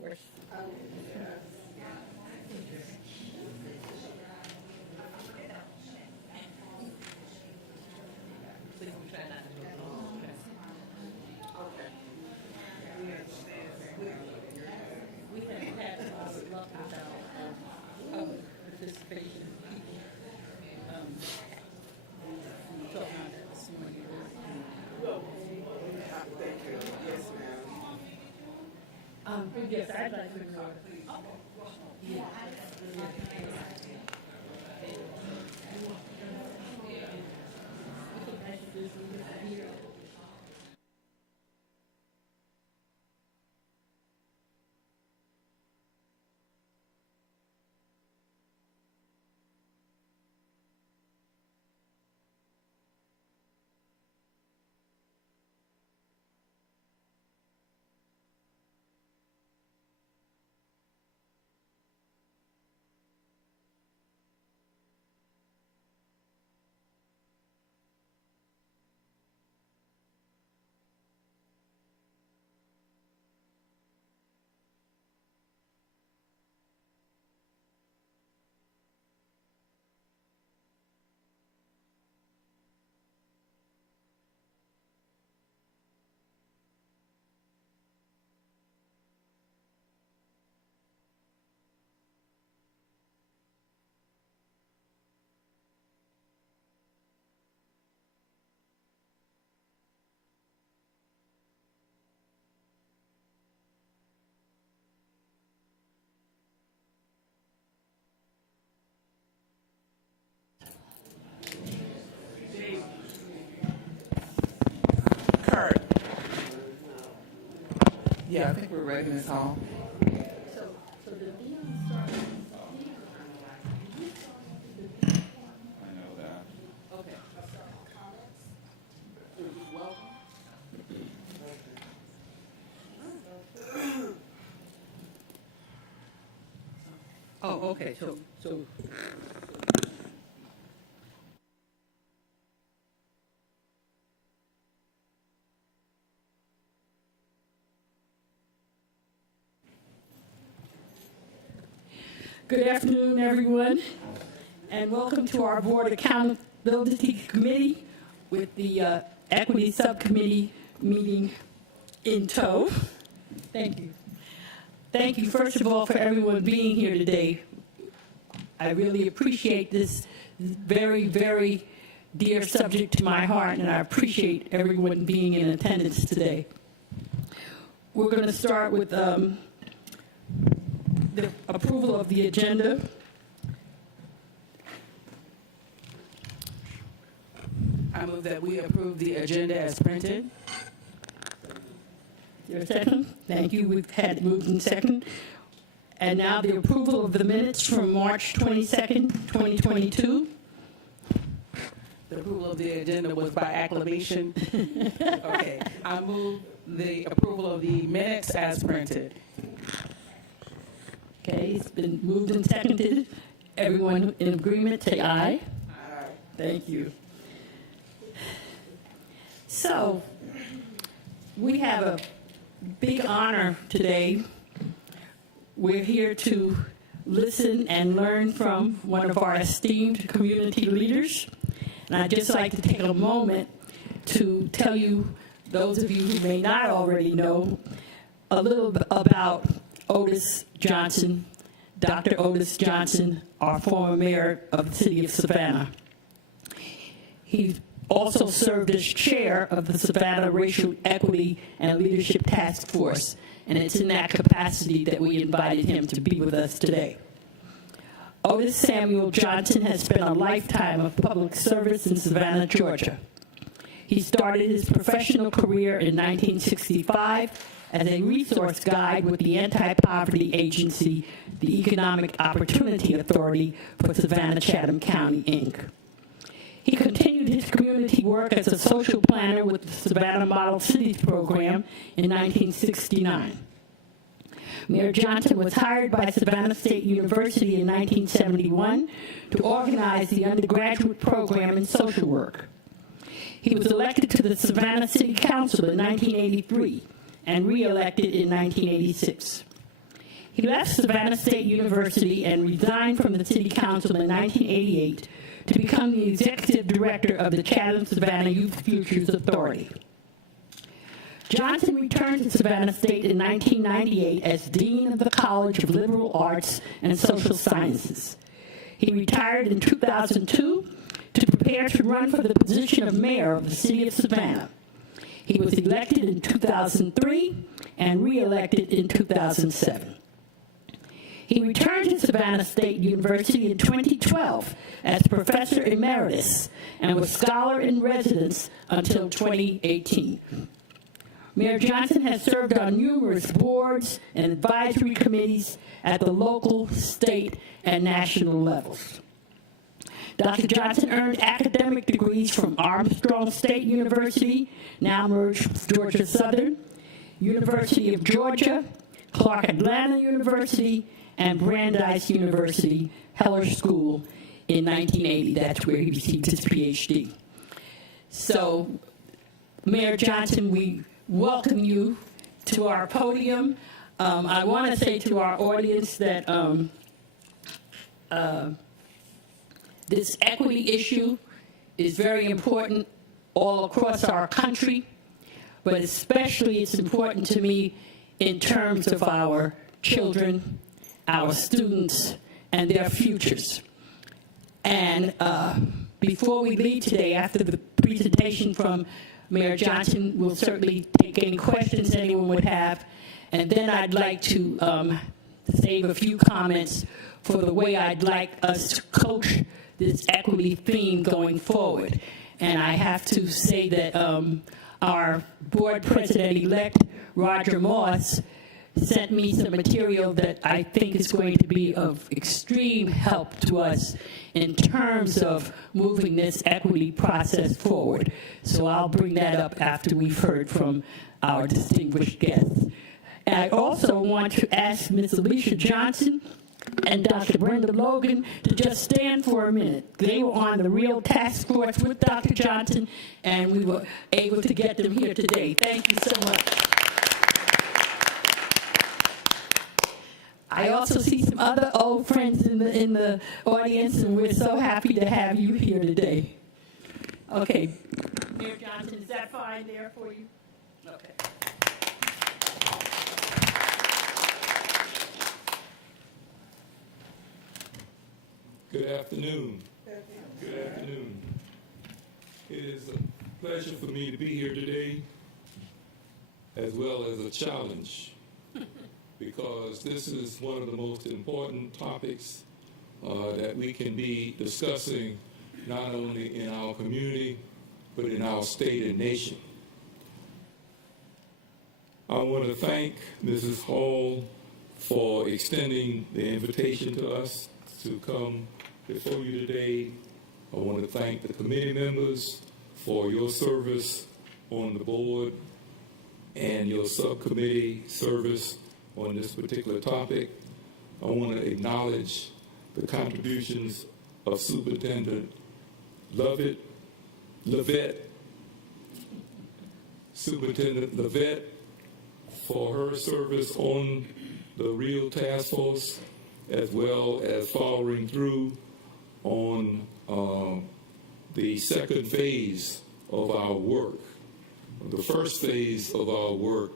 course. We have had a lot of luck with our public participation. Talking about that this morning. Yes, I'd like to know. Yeah. Yeah, I think we're ready, Ms. Hall. So the deal starts. I know that. Okay. Oh, okay, so. Good afternoon, everyone, and welcome to our Board Accountability Committee with the Equity Subcommittee meeting in tow. Thank you. Thank you, first of all, for everyone being here today. I really appreciate this very, very dear subject to my heart, and I appreciate everyone being in attendance today. We're going to start with the approval of the agenda. I move that we approve the agenda as printed. Is there a second? Thank you. We've had it moved in second. And now the approval of the minutes from March 22nd, 2022. The approval of the agenda was by acclamation. Okay. I move the approval of the minutes as printed. Okay, it's been moved and seconded. Everyone in agreement, say aye. Aye. Thank you. So, we have a big honor today. We're here to listen and learn from one of our esteemed community leaders. And I'd just like to take a moment to tell you, those of you who may not already know, a little bit about Otis Johnson, Dr. Otis Johnson, our former mayor of the city of Savannah. He also served as chair of the Savannah Racial Equity and Leadership Task Force, and it's in that capacity that we invited him to be with us today. Otis Samuel Johnson has spent a lifetime of public service in Savannah, Georgia. He started his professional career in 1965 as a resource guide with the anti-poverty agency, the Economic Opportunity Authority for Savannah-Chatham County, Inc. He continued his community work as a social planner with the Savannah Model Cities Program in 1969. Mayor Johnson was hired by Savannah State University in 1971 to organize the undergraduate program in social work. He was elected to the Savannah City Council in 1983 and re-elected in 1986. He left Savannah State University and resigned from the City Council in 1988 to become the executive director of the Chatham-Savannah Youth Futures Authority. Johnson returned to Savannah State in 1998 as Dean of the College of Liberal Arts and Social Sciences. He retired in 2002 to prepare to run for the position of mayor of the city of Savannah. He was elected in 2003 and re-elected in 2007. He returned to Savannah State University in 2012 as Professor Emeritus and was Scholar in Residence until 2018. Mayor Johnson has served on numerous boards and advisory committees at the local, state, and national levels. Dr. Johnson earned academic degrees from Armstrong State University, now merged with Georgia Southern, University of Georgia, Clark Atlanta University, and Brandeis University, Heller School in 1980. That's where he received his PhD. So, Mayor Johnson, we welcome you to our podium. I want to say to our audience that this equity issue is very important all across our country, but especially it's important to me in terms of our children, our students, and their futures. And before we leave today, after the presentation from Mayor Johnson, we'll certainly take any questions anyone would have. And then I'd like to save a few comments for the way I'd like us to coach this equity theme going forward. And I have to say that our board president-elect, Roger Moss, sent me some material that I think is going to be of extreme help to us in terms of moving this equity process forward. So I'll bring that up after we've heard from our distinguished guests. And I also want to ask Ms. Alicia Johnson and Dr. Brenda Logan to just stand for a minute. They were on the real task force with Dr. Johnson, and we were able to get them here today. Thank you so much. I also see some other old friends in the audience, and we're so happy to have you here today. Okay, Mayor Johnson, is that fine there for you? Okay. Good afternoon. Good afternoon. It is a pleasure for me to be here today, as well as a challenge, because this is one of the most important topics that we can be discussing not only in our community, but in our state and nation. I want to thank Mrs. Hall for extending the invitation to us to come before you today. I want to thank the committee members for your service on the board and your subcommittee service on this particular topic. I want to acknowledge the contributions of Superintendent Superintendent Levette for her service on the real task force, as well as following through on the second phase of our work. The first phase of our work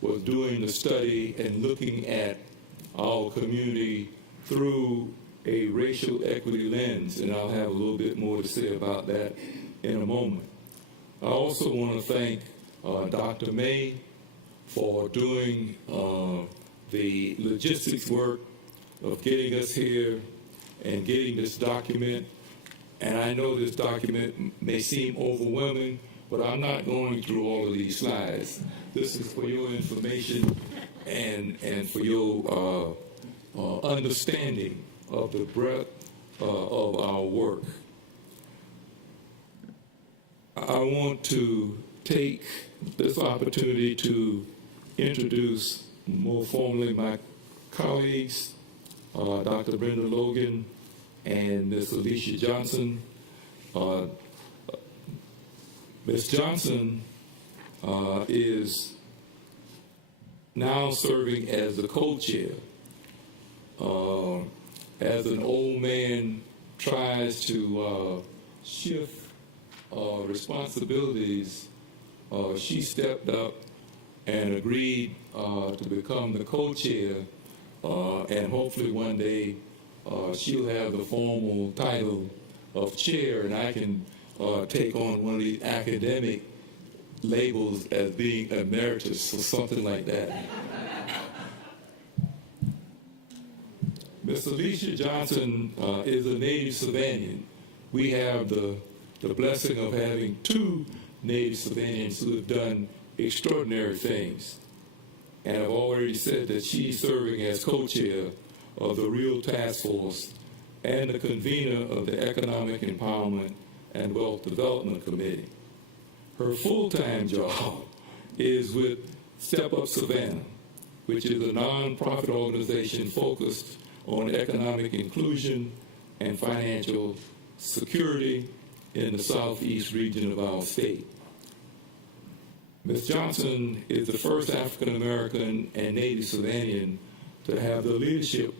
was doing the study and looking at our community through a racial equity lens, and I'll have a little bit more to say about that in a moment. I also want to thank Dr. May for doing the logistics work of getting us here and getting this document. And I know this document may seem overwhelming, but I'm not going through all of these slides. This is for your information and for your understanding of the breadth of our work. I want to take this opportunity to introduce more formally my colleagues, Dr. Brenda Logan and Ms. Alicia Johnson. Ms. Johnson is now serving as the co-chair as an old man tries to shift responsibilities, she stepped up and agreed to become the co-chair, and hopefully one day she'll have the formal title of chair, and I can take on one of these academic labels as being emeritus or something like that. Miss Alicia Johnson is a native Savannah. We have the blessing of having two native Savannahs who have done extraordinary things. And I've already said that she's serving as co-chair of the Real Task Force and the convener of the Economic Empowerment and Wealth Development Committee. Her full-time job is with Step Up Savannah, which is a nonprofit organization focused on economic inclusion and financial security in the southeast region of our state. Ms. Johnson is the first African American and Native Savannian to have the leadership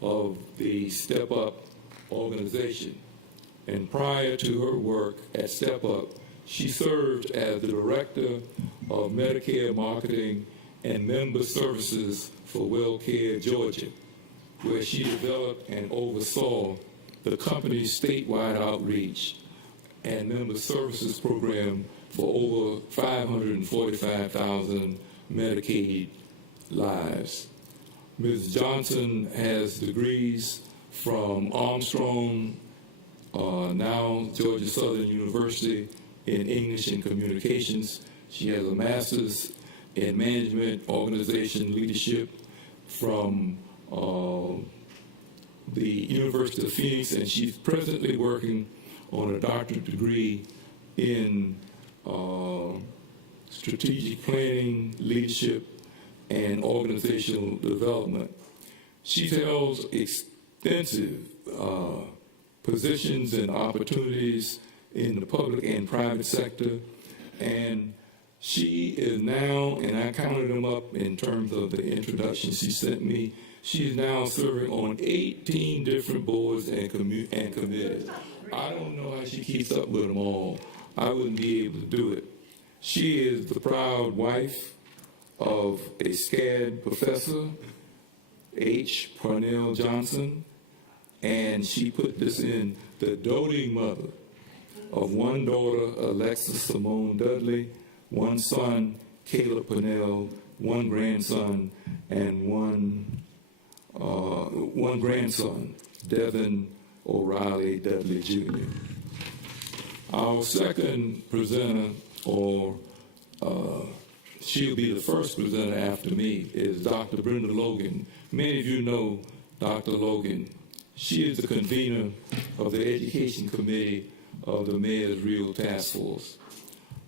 of the Step Up organization. And prior to her work at Step Up, she served as the Director of Medicare Marketing and Member Services for WellCare Georgia, where she developed and oversaw the company's statewide outreach and member services program for over 545,000 Medicaid lives. Ms. Johnson has degrees from Armstrong, now Georgia Southern University, in English and Communications. She has a master's in Management Organization Leadership from the University of Phoenix, and she's presently working on a doctorate degree in strategic planning, leadership, and organizational development. She held extensive positions and opportunities in the public and private sector, and she is now, and I counted them up in terms of the introduction she sent me, she is now serving on 18 different boards and committees. I don't know how she keeps up with them all. I wouldn't be able to do it. She is the proud wife of a SCAD professor, H. Parnell Johnson, and she put this in, the doting mother of one daughter, Alexis Simone Dudley, one son, Caleb Parnell, one grandson, and one grandson, Devin O'Reilly Dudley Jr. Our second presenter, or she'll be the first presenter after me, is Dr. Brenda Logan. Many of you know Dr. Logan. She is the convener of the Education Committee of the Mayor's Real Task Force.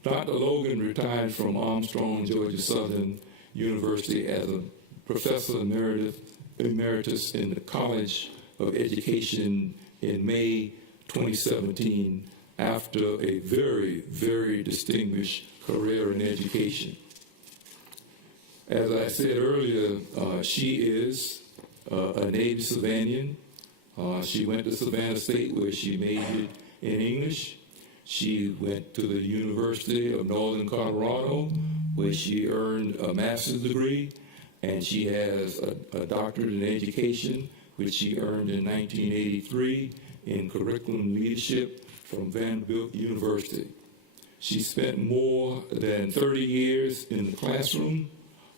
Dr. Logan retired from Armstrong, Georgia Southern University as a professor emeritus in the College of Education in May 2017 after a very, very distinguished career in education. As I said earlier, she is a native Savannian. She went to Savannah State where she majored in English. She went to the University of Northern Colorado where she earned a master's degree, and she has a doctorate in education which she earned in 1983 in curriculum leadership from Vanderbilt University. She spent more than 30 years in the classroom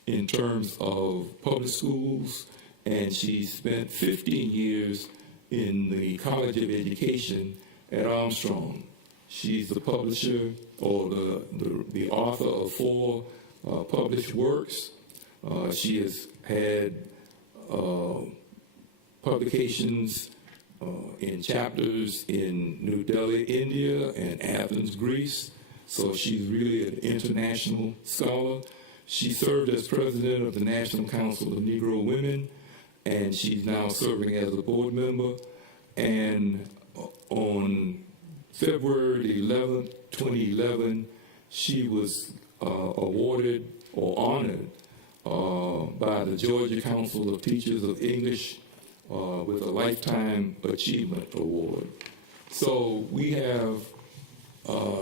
in terms of public schools, and she spent 15 years in the College of Education at Armstrong. She's the publisher or the author of 4 published works. She has had publications in chapters in New Delhi, India, and Athens, Greece. So she's really an international scholar. She served as president of the National Council of Negro Women, and she's now serving as a board member. And on February 11, 2011, she was awarded or honored by the Georgia Council of Teachers of English with a Lifetime Achievement Award. So we have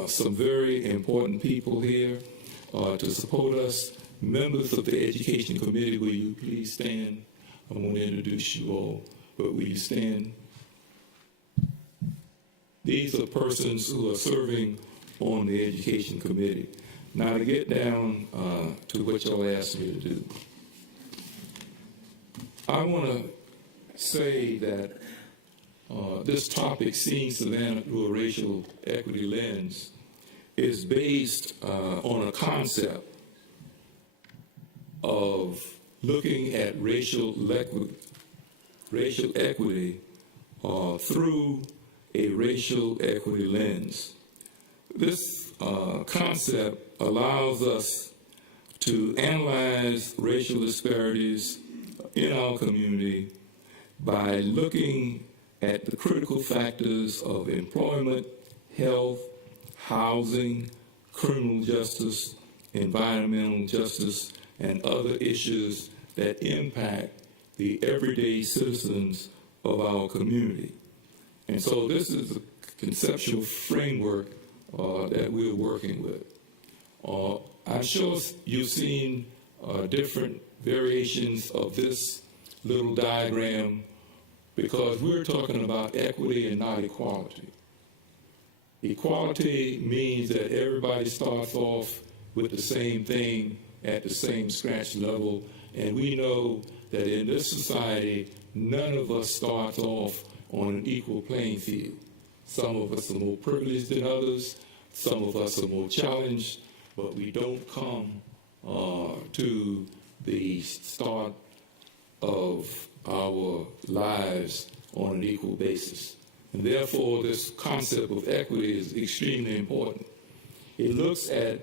some very important people here to support us. Members of the Education Committee, will you please stand? I'm going to introduce you all, but will you stand? These are persons who are serving on the Education Committee. Now to get down to what y'all asked me to do. I want to say that this topic, Seeing Savannah Through a Racial Equity Lens, is based on a concept of looking at racial equity through a racial equity lens. This concept allows us to analyze racial disparities in our community by looking at the critical factors of employment, health, housing, criminal justice, environmental justice, and other issues that impact the everyday citizens of our community. And so this is a conceptual framework that we're working with. I'm sure you've seen different variations of this little diagram because we're talking about equity and not equality. Equality means that everybody starts off with the same thing at the same scratch level, and we know that in this society, none of us starts off on an equal playing field. Some of us are more privileged than others, some of us are more challenged, but we don't come to the start of our lives on an equal basis. And therefore, this concept of equity is extremely important. It looks at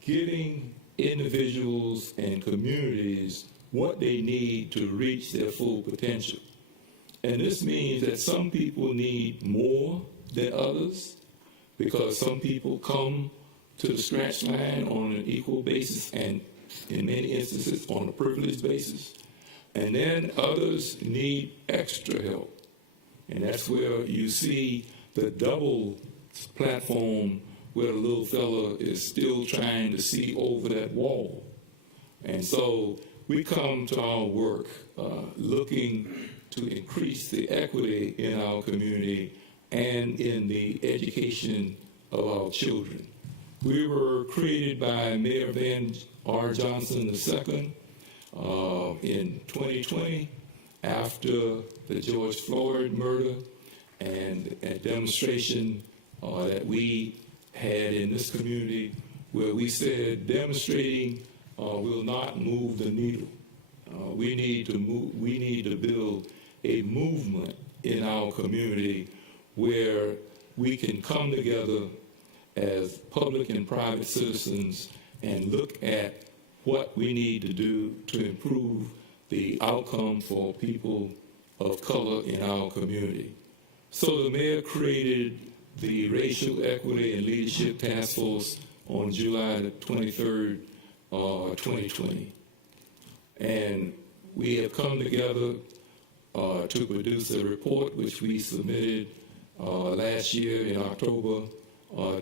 giving individuals and communities what they need to reach their full potential. And this means that some people need more than others because some people come to the scratch line on an equal basis and in many instances on a privileged basis. And then others need extra help. And that's where you see the double platform where the little fella is still trying to see over that wall. And so we come to our work looking to increase the equity in our community and in the education of our children. We were created by Mayor Van R. Johnson II in 2020 after the George Floyd murder and a demonstration that we had in this community where we said demonstrating will not move the needle. We need to build a movement in our community where we can come together as public and private citizens and look at what we need to do to improve the outcome for people of color in our community. So the mayor created the Racial Equity and Leadership Task Force on July the 23rd, 2020. And we have come together to produce a report which we submitted last year in October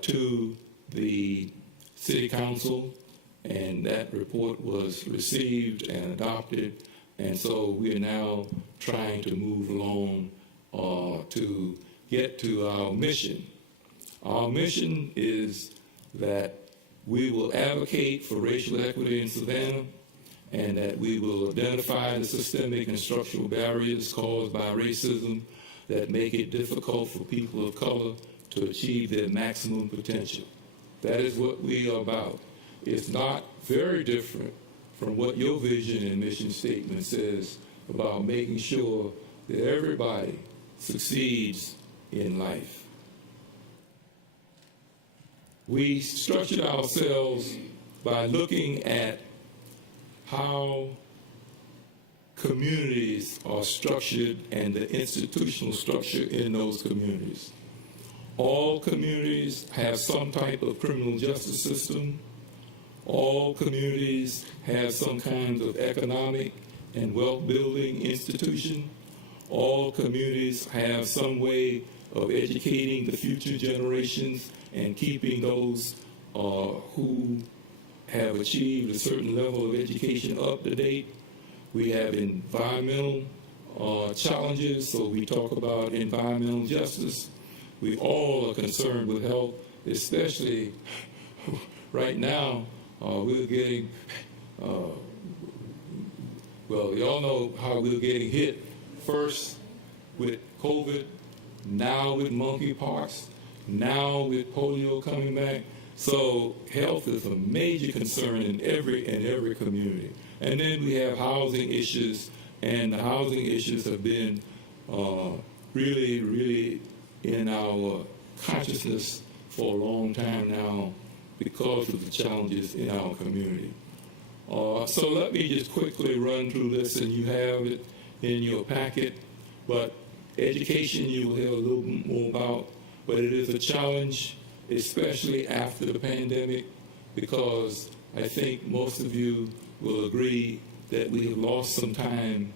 to the City Council, and that report was received and adopted, and so we are now trying to move along to get to our mission. Our mission is that we will advocate for racial equity in Savannah and that we will identify the systemic and structural barriers caused by racism that make it difficult for people of color to achieve their maximum potential. That is what we are about. It's not very different from what your vision and mission statement says about making sure that everybody succeeds in life. We structured ourselves by looking at how communities are structured and the institutional structure in those communities. All communities have some type of criminal justice system. All communities have some kind of economic and wealth building institution. All communities have some way of educating the future generations and keeping those who have achieved a certain level of education up to date. We have environmental challenges, so we talk about environmental justice. We all are concerned with health, especially right now. We're getting, well, y'all know how we're getting hit first with COVID, now with monkeypox, now with polio coming back. So health is a major concern in every community. And then we have housing issues, and the housing issues have been really, really in our consciousness for a long time now because of the challenges in our community. So let me just quickly run through this, and you have it in your packet. But education you will hear a little bit more about, but it is a challenge, especially after the pandemic, because I think most of you will agree that we have lost some time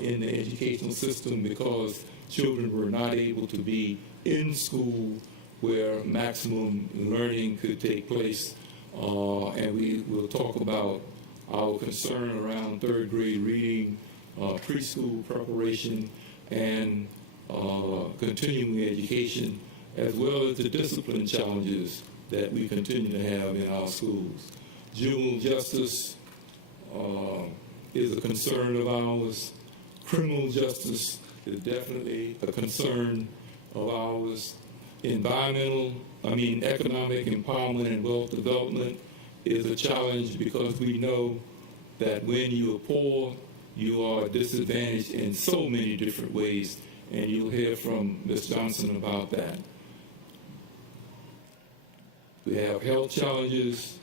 in the educational system because children were not able to be in school where maximum learning could take place. And we will talk about our concern around third grade reading, preschool preparation, and continuing education, as well as the discipline challenges that we continue to have in our schools. Juvenile justice is a concern of ours. Criminal justice is definitely a concern of ours. Economic empowerment and wealth development is a challenge because we know that when you are poor, you are disadvantaged in so many different ways, and you'll hear from Ms. Johnson about that. We have health challenges.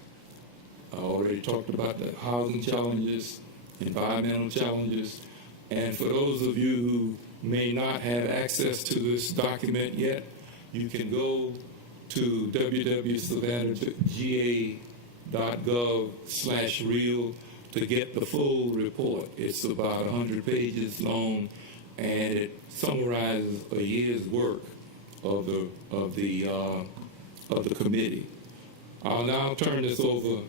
I already talked about the housing challenges, environmental challenges, and for those of you who may not have access to this document yet, you can go to www.savannahga.gov/real to get the full report. It's about 100 pages long, and it summarizes a year's work of the committee. I'll now turn this over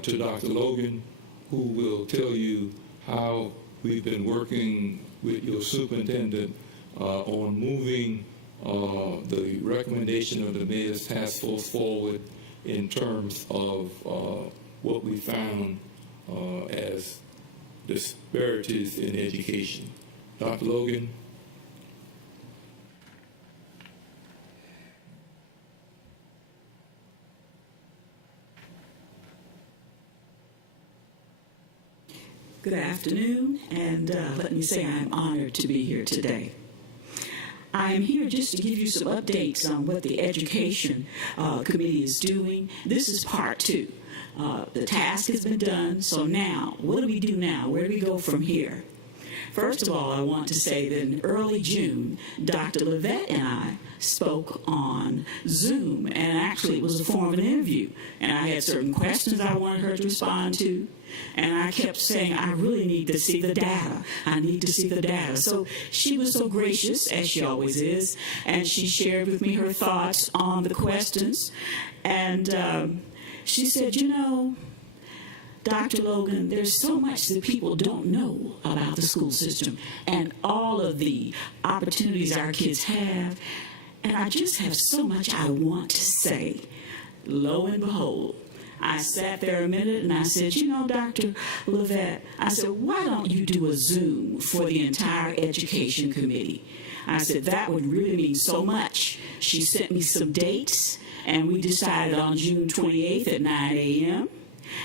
to Dr. Logan, who will tell you how we've been working with your superintendent on moving the recommendation of the Mayor's Task Force forward in terms of what we found as disparities in education. Dr. Logan. Good afternoon, and let me say I'm honored to be here today. I am here just to give you some updates on what the Education Committee is doing. This is part 2. The task has been done, so now, what do we do now? Where do we go from here? First of all, I want to say that in early June, Dr. Levette and I spoke on Zoom, and actually it was a form of an interview, and I had certain questions I wanted her to respond to, and I kept saying, I really need to see the data. I need to see the data. So she was so gracious, as she always is, and she shared with me her thoughts on the questions, and she said, you know, Dr. Logan, there's so much that people don't know about the school system and all of the opportunities our kids have, and I just have so much I want to say. Lo and behold, I sat there a minute and I said, you know, Dr. Levette, I said, why don't you do a Zoom for the entire Education Committee? I said, that would really mean so much. She sent me some dates, and we decided on June 28th at 9 a.m.,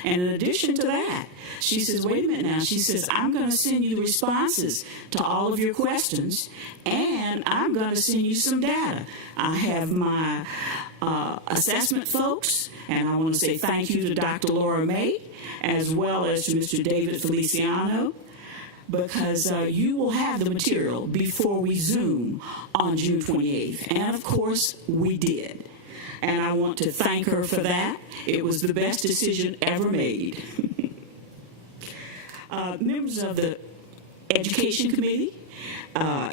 and in addition to that, she says, wait a minute now. She says, I'm going to send you the responses to all of your questions, and I'm going to send you some data. I have my assessment folks, and I want to say thank you to Dr. Laura May, as well as to Mr. David Feliciano, because you will have the material before we Zoom on June 28th. And, of course, we did. And I want to thank her for that. It was the best decision ever made. Members of the Education Committee,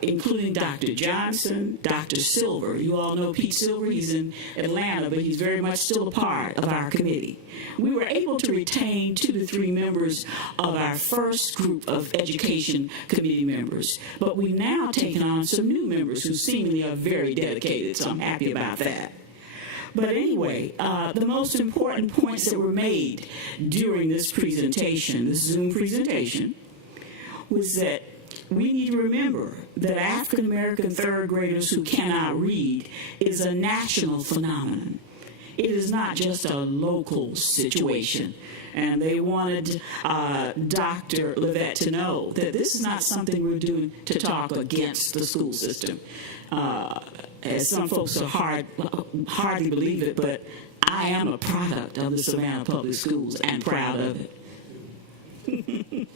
including Dr. Johnson, Dr. Silver. You all know Pete Silver. He's in Atlanta, but he's very much still a part of our committee. We were able to retain 2 to 3 members of our first group of Education Committee members, but we've now taken on some new members who seemingly are very dedicated, so I'm happy about that. But anyway, the most important points that were made during this presentation, this Zoom presentation, was that we need to remember that African American third graders who cannot read is a national phenomenon. It is not just a local situation. And they wanted Dr. Levette to know that this is not something we're doing to talk against the school system. As some folks are hardly believe it, but I am a product of the Savannah Public Schools and proud of it.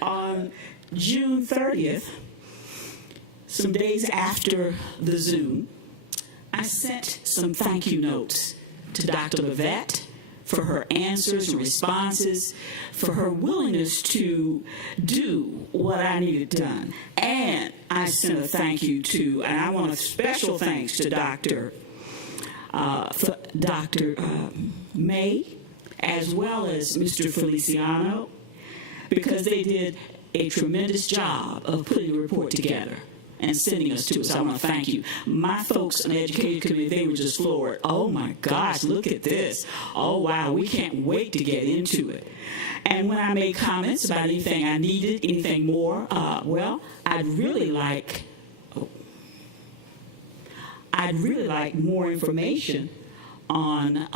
On June 30th, some days after the Zoom, I sent some thank you notes to Dr. Levette for her answers and responses, for her willingness to do what I needed done. And I sent a thank you to, and I want a special thanks to Dr. May, as well as Mr. Feliciano, because they did a tremendous job of putting the report together and sending us to us. I want to thank you. My folks on the Education Committee, they were just floored. Oh my gosh, look at this. Oh wow, we can't wait to get into it. And when I made comments about anything I needed, anything more, well, I'd really like more information on,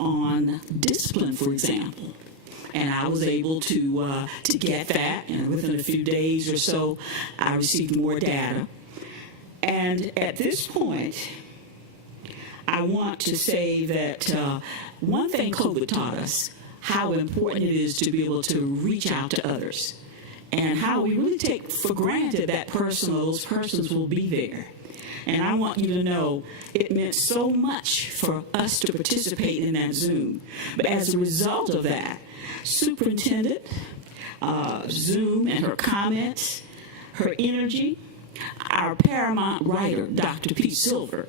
on discipline, for example. And I was able to get that, and within a few days or so, I received more data. And at this point, I want to say that one thing COVID taught us, how important it is to be able to reach out to others, and how we really take for granted that person or those persons will be there. And I want you to know it meant so much for us to participate in that Zoom. But as a result of that, Superintendent, Zoom and her comments, her energy, our paramount writer, Dr. Pete Silver,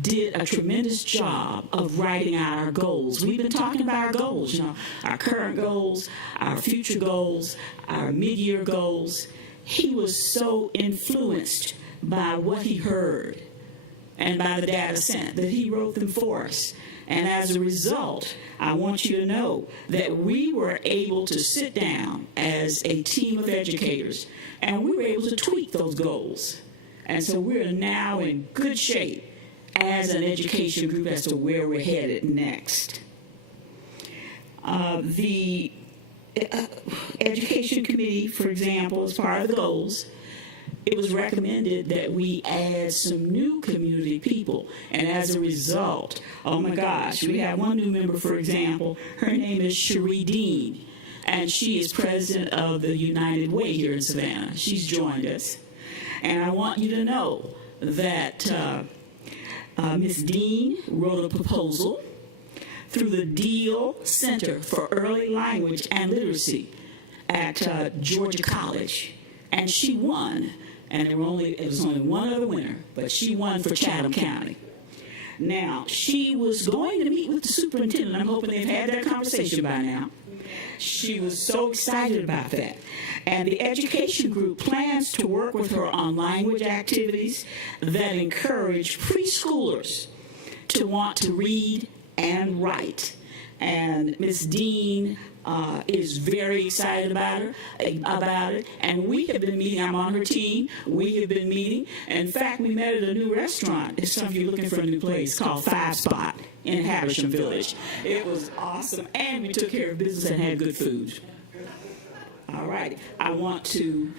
did a tremendous job of writing out our goals. We've been talking about our goals, our current goals, our future goals, our mid-year goals. He was so influenced by what he heard and by the data sent that he wrote them for us. And as a result, I want you to know that we were able to sit down as a team of educators, and we were able to tweak those goals. And so we're now in good shape as an education group as to where we're headed next. The Education Committee, for example, as part of the goals, it was recommended that we add some new community people. And as a result, oh my gosh, we have one new member, for example. Her name is Cherie Dean, and she is president of the United Way here in Savannah. She's joined us. And I want you to know that Ms. Dean wrote a proposal through the Deal Center for Early Language and Literacy at Georgia College. And she won. And it was only one other winner, but she won for Chatham County. Now, she was going to meet with the superintendent. I'm hoping they've had that conversation by now. She was so excited about that. And the education group plans to work with her on language activities that encourage preschoolers to want to read and write. And Ms. Dean is very excited about it. And we have been meeting. I'm on her team. We have been meeting. In fact, we met at a new restaurant. If some of you are looking for a new place, called Five Spot in Habersham Village. It was awesome. And we took care of business and had good food. All right. I want to,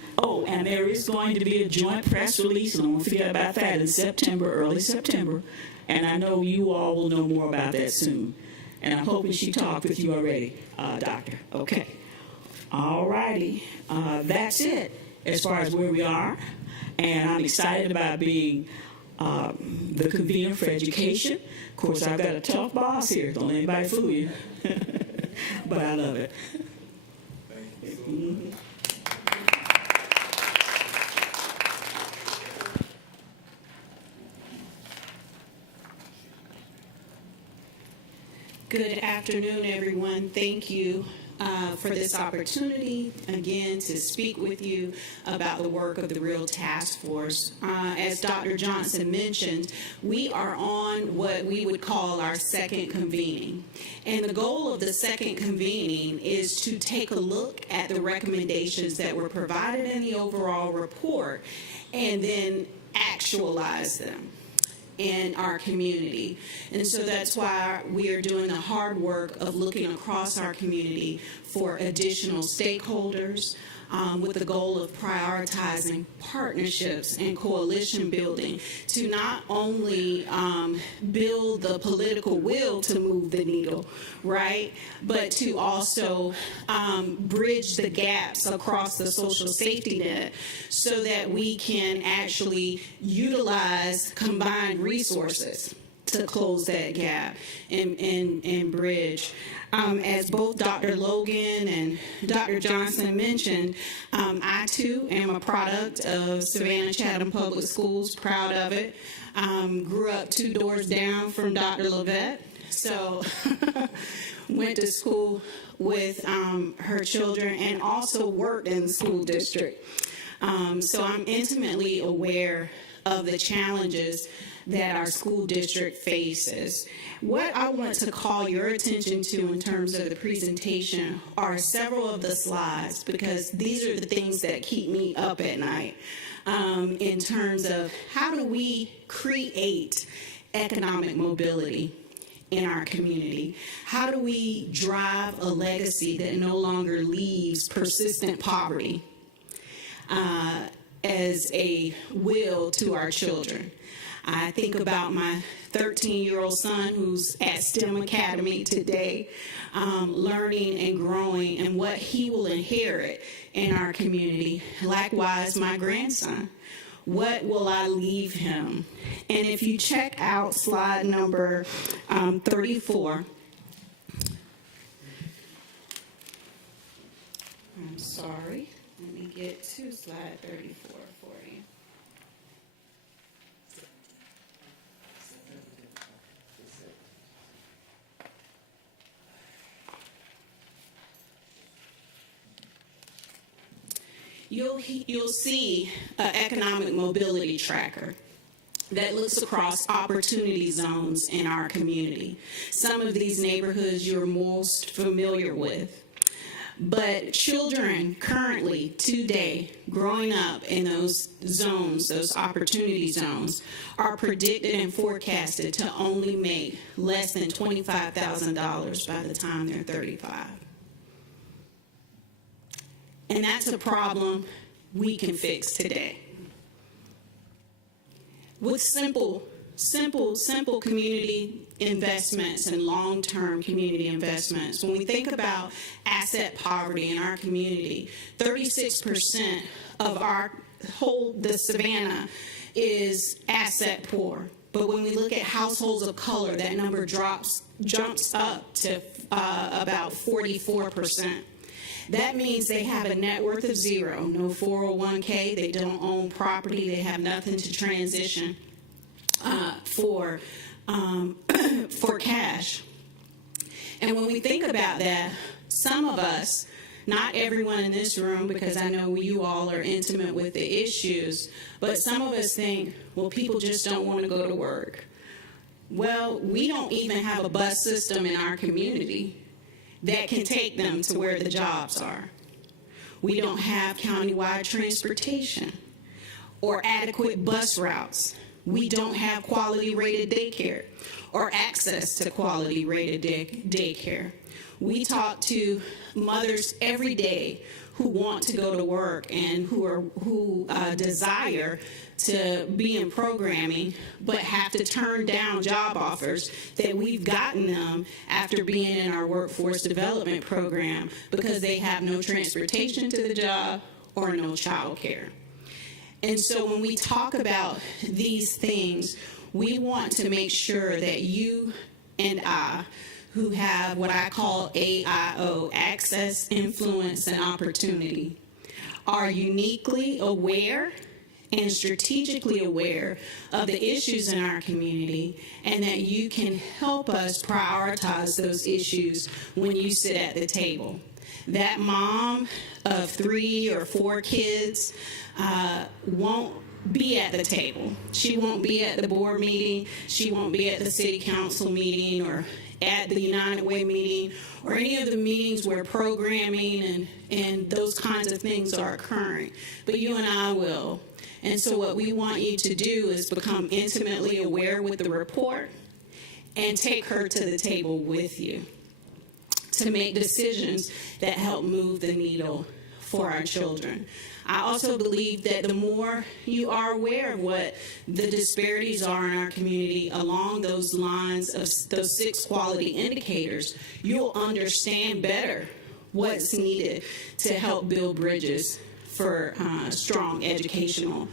and there is going to be a joint press release, and I won't forget about that, in September, early September. And I know you all will know more about that soon. And I'm hoping she talked with you already, Doctor. Okay. All righty. That's it as far as where we are. And I'm excited about being the convener for education. Of course, I've got a tough boss here. Don't let anybody fool you. But I love it. Thank you. Good afternoon, everyone. Thank you for this opportunity, again, to speak with you about the work of the Real Task Force. As Dr. Johnson mentioned, we are on what we would call our second convening. And the goal of the second convening is to take a look at the recommendations that were provided in the overall report and then actualize them in our community. And so that's why we are doing the hard work of looking across our community for additional stakeholders with the goal of prioritizing partnerships and coalition building to not only build the political will to move the needle, right, but to also bridge the gaps across the social safety net so that we can actually utilize combined resources to close that gap and bridge. As both Dr. Logan and Dr. Johnson mentioned, I too am a product of Savannah Chatham Public Schools, proud of it. Grew up 2 doors down from Dr. Levette, so went to school with her children and also worked in the school district. So I'm intimately aware of the challenges that our school district faces. What I want to call your attention to in terms of the presentation are several of the slides, because these are the things that keep me up at night in terms of how do we create economic mobility in our community? How do we drive a legacy that no longer leaves persistent poverty as a will to our children? I think about my 13-year-old son who's at STEM Academy today, learning and growing, and what he will inherit in our community. Likewise, my grandson. What will I leave him? And if you check out slide number 34, I'm sorry, let me get to slide 34 for you. You'll see an economic mobility tracker that looks across opportunity zones in our community. Some of these neighborhoods you're most familiar with. But children currently, today, growing up in those zones, those opportunity zones, are predicted and forecasted to only make less than $25,000 by the time they're 35. And that's a problem we can fix today. With simple community investments and long-term community investments. When we think about asset poverty in our community, 36% of the Savannah is asset poor. But when we look at households of color, that number jumps up to about 44%. That means they have a net worth of 0, no 401k, they don't own property, they have nothing to transition for cash. And when we think about that, some of us, not everyone in this room, because I know you all are intimate with the issues, but some of us think, well, people just don't want to go to work. Well, we don't even have a bus system in our community that can take them to where the jobs are. We don't have countywide transportation or adequate bus routes. We don't have quality rated daycare or access to quality rated daycare. We talk to mothers every day who want to go to work and who desire to be in programming, but have to turn down job offers that we've gotten them after being in our workforce development program because they have no transportation to the job or no child care. And so when we talk about these things, we want to make sure that you and I, who have what I call AIO, access, influence, and opportunity, are uniquely aware and strategically aware of the issues in our community, and that you can help us prioritize those issues when you sit at the table. That mom of 3 or 4 kids won't be at the table. She won't be at the board meeting. She won't be at the city council meeting or at the United Way meeting or any of the meetings where programming and those kinds of things are occurring. But you and I will. And so what we want you to do is become intimately aware with the report and take her to the table with you to make decisions that help move the needle for our children. I also believe that the more you are aware of what the disparities are in our community along those lines of those 6 quality indicators, you'll understand better what's needed to help build bridges for strong educational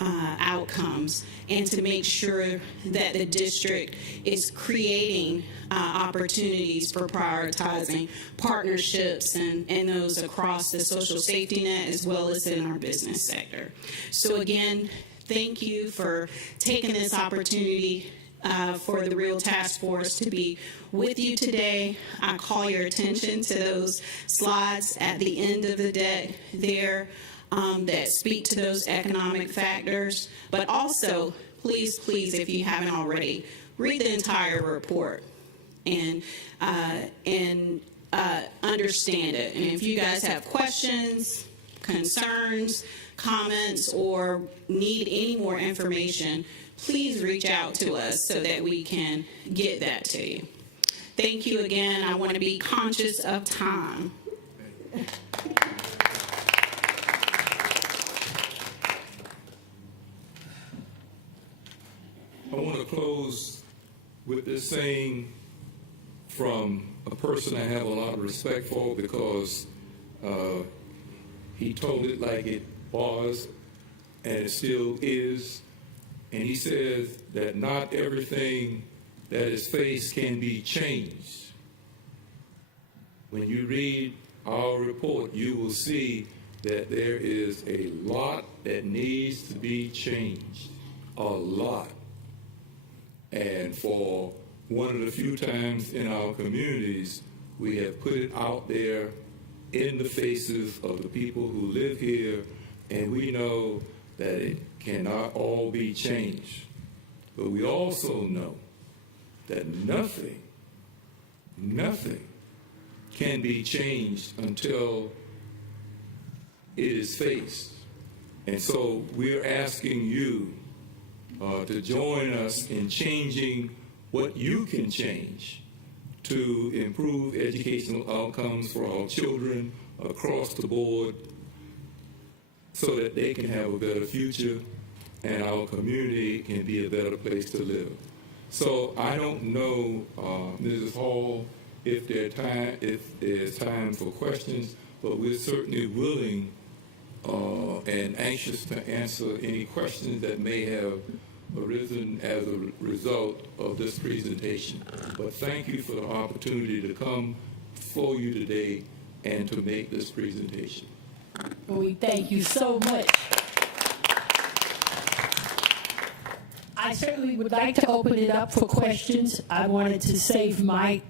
outcomes, and to make sure that the district is creating opportunities for prioritizing partnerships and those across the social safety net as well as in our business sector. So again, thank you for taking this opportunity for the Real Task Force to be with you today. I call your attention to those slides at the end of the deck there that speak to those economic factors. But also, please, if you haven't already, read the entire report and understand it. And if you guys have questions, concerns, comments, or need any more information, please reach out to us so that we can get that to you. Thank you again. I want to be conscious of time. I want to close with this saying from a person I have a lot of respect for, because he told it like it was and it still is. And he says that not everything that is faced can be changed. When you read our report, you will see that there is a lot that needs to be changed, a lot. And for one of the few times in our communities, we have put it out there in the faces of the people who live here, and we know that it cannot all be changed. But we also know that nothing can be changed until it is faced. And so we're asking you to join us in changing what you can change to improve educational outcomes for our children across the board, so that they can have a better future and our community can be a better place to live. So I don't know, Mrs. Hall, if there's time for questions, but we're certainly willing and anxious to answer any questions that may have arisen as a result of this presentation. But thank you for the opportunity to come before you today and to make this presentation. We thank you so much. I certainly would like to open it up for questions. I wanted to save my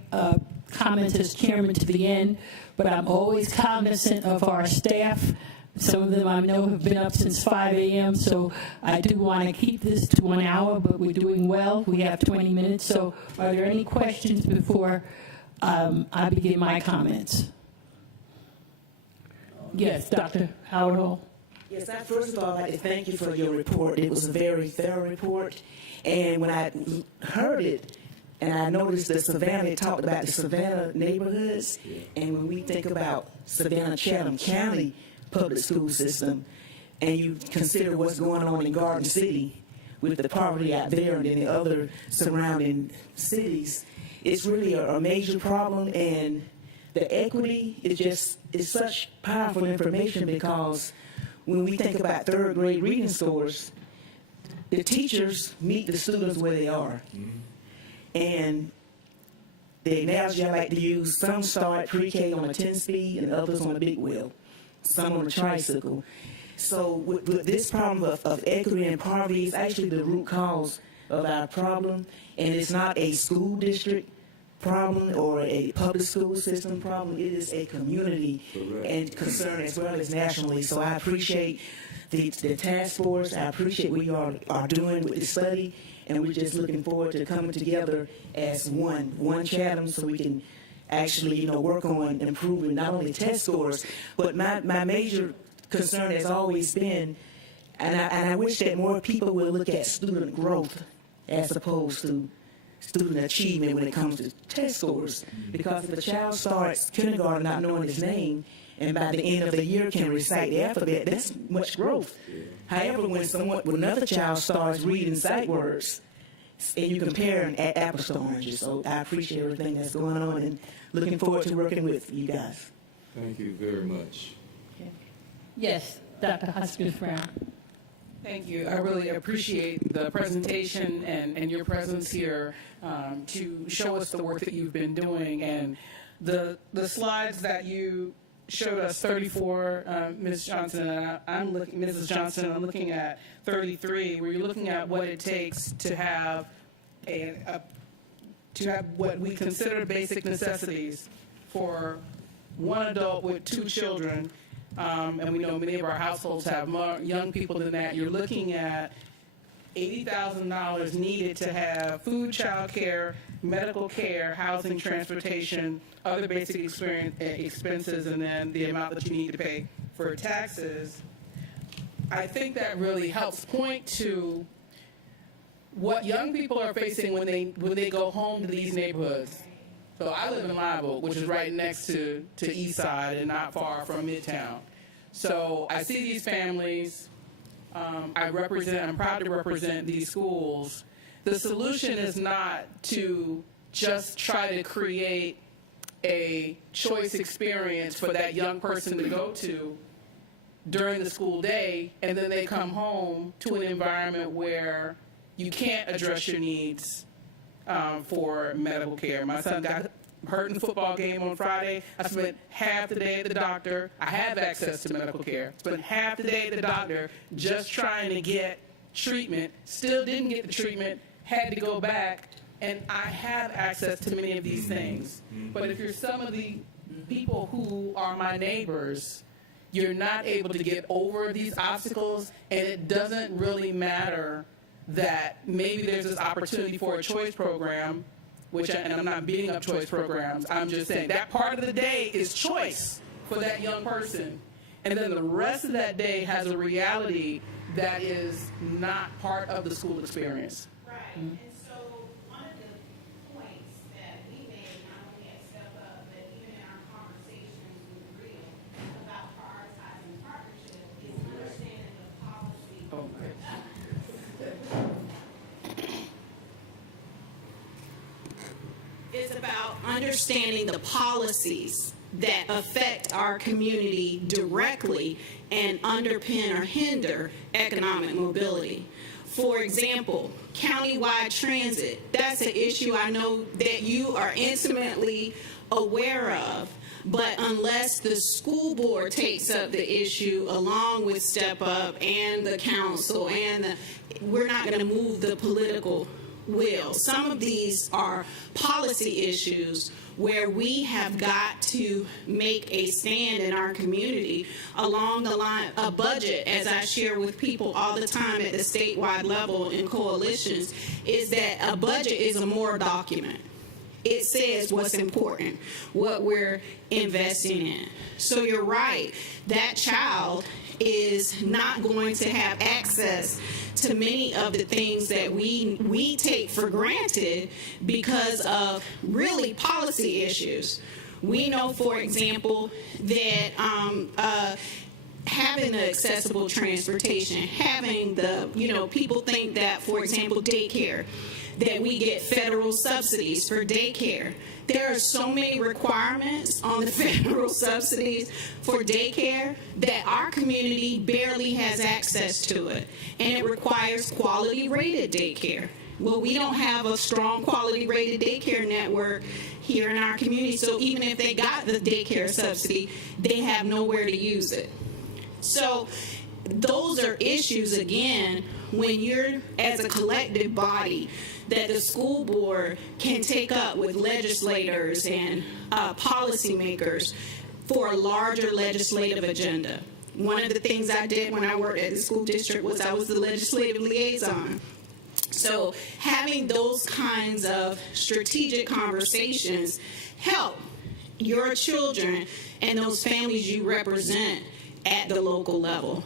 comments as chairman to the end, but I'm always cognizant of our staff. Some of them I know have been up since 5 a.m., so I do want to keep this to 1 hour, but we're doing well. We have 20 minutes. So are there any questions before I begin my comments? Yes, Dr. Howard Hall. Yes, first of all, I'd like to thank you for your report. It was a very thorough report. And when I heard it, and I noticed that Savannah talked about the Savannah neighborhoods, and when we think about Savannah-Chatham County public school system, and you consider what's going on in Garden City with the poverty out there and in the other surrounding cities, it's really a major problem. And the equity is such powerful information, because when we think about third grade reading scores, the teachers meet the students where they are. And the analogy I like to use, some start pre-K on a 10-speed and others on a big wheel, some on a tricycle. So with this problem of equity and poverty is actually the root cause of our problem, and it's not a school district problem or a public school system problem. It is a community and concern as well as nationally. So I appreciate the task force. I appreciate what you all are doing with the study, and we're just looking forward to coming together as one Chatham, so we can actually, work on improving not only test scores, but my major concern has always been, and I wish that more people would look at student growth as opposed to student achievement when it comes to test scores. Because if a child starts kindergarten not knowing his name, and by the end of the year can recite the alphabet, that's much growth. However, when another child starts reading sight words, and you compare apples to oranges. So I appreciate everything that's going on, and looking forward to working with you guys. Thank you very much. Yes, Dr. Hoskins Brown. Thank you. I really appreciate the presentation and your presence here to show us the work that you've been doing. And the slides that you showed us, 34, Ms. Johnson, and Mrs. Johnson, I'm looking at 33, where you're looking at what it takes to have what we consider basic necessities for one adult with 2 children. And we know many of our households have more young people than that. You're looking at $80,000 needed to have food, child care, medical care, housing, transportation, other basic expenses, and then the amount that you need to pay for taxes. I think that really helps point to what young people are facing when they go home to these neighborhoods. So I live in Live Oak, which is right next to East Side and not far from Midtown. So I see these families. I'm proud to represent these schools. The solution is not to just try to create a choice experience for that young person to go to during the school day, and then they come home to an environment where you can't address your needs for medical care. My son got hurt in the football game on Friday. I spent half the day at the doctor. I have access to medical care. Spent half the day at the doctor just trying to get treatment. Still didn't get the treatment. Had to go back. And I have access to many of these things. But if you're some of the people who are my neighbors, you're not able to get over these obstacles, and it doesn't really matter that maybe there's this opportunity for a choice program, and I'm not beating up choice programs. I'm just saying that part of the day is choice for that young person. And then the rest of that day has a reality that is not part of the school experience. Right. And so one of the points that we made, not only at Step Up, but even in our conversations with Real about prioritizing partnership, is understanding the policy. Okay. It's about understanding the policies that affect our community directly and underpin or hinder economic mobility. For example, countywide transit. That's an issue I know that you are intimately aware of. But unless the school board takes up the issue along with Step Up and the council, we're not going to move the political will. Some of these are policy issues where we have got to make a stand in our community along the line. A budget, as I share with people all the time at the statewide level in coalitions, is that a budget is a moral document. It says what's important, what we're investing in. So you're right, that child is not going to have access to many of the things that we take for granted because of really policy issues. We know, for example, that having the accessible transportation, having the, people think that, for example, daycare, that we get federal subsidies for daycare. There are so many requirements on the federal subsidies for daycare that our community barely has access to it. And it requires quality rated daycare. Well, we don't have a strong quality rated daycare network here in our community, so even if they got the daycare subsidy, they have nowhere to use it. So those are issues, again, when you're, as a collective body, that the school board can take up with legislators and policymakers for a larger legislative agenda. One of the things I did when I worked at the school district was I was the legislative liaison. So having those kinds of strategic conversations help your children and those families you represent at the local level.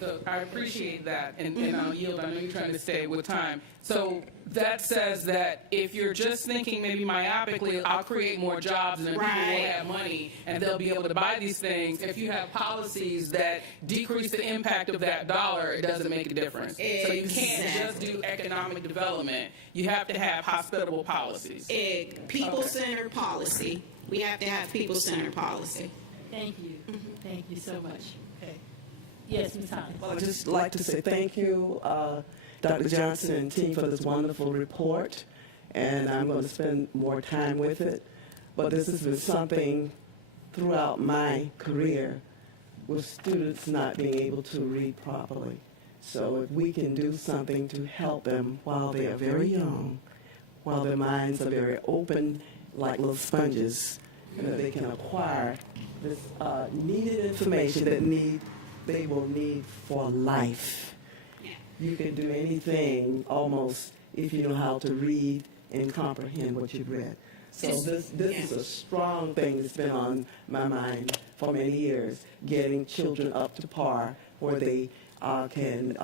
So I appreciate that, and I'll yield. I know you're trying to stay with time. So that says that if you're just thinking maybe myopically, I'll create more jobs and then people will have money and they'll be able to buy these things. If you have policies that decrease the impact of that dollar, it doesn't make a difference. Exactly. So you can't just do economic development. You have to have hospitable policies. People-centered policy. We have to have people-centered policy. Thank you. Thank you so much. Okay. Yes, Ms. Hines. Well, I'd just like to say thank you, Dr. Johnson and team, for this wonderful report, and I'm going to spend more time with it. But this has been something throughout my career with students not being able to read properly. So if we can do something to help them while they are very young, while their minds are very open like little sponges, they can acquire this needed information that they will need for life. You can do anything almost if you know how to read and comprehend what you've read. So this is a strong thing that's been on my mind for many years, getting children up to par where they can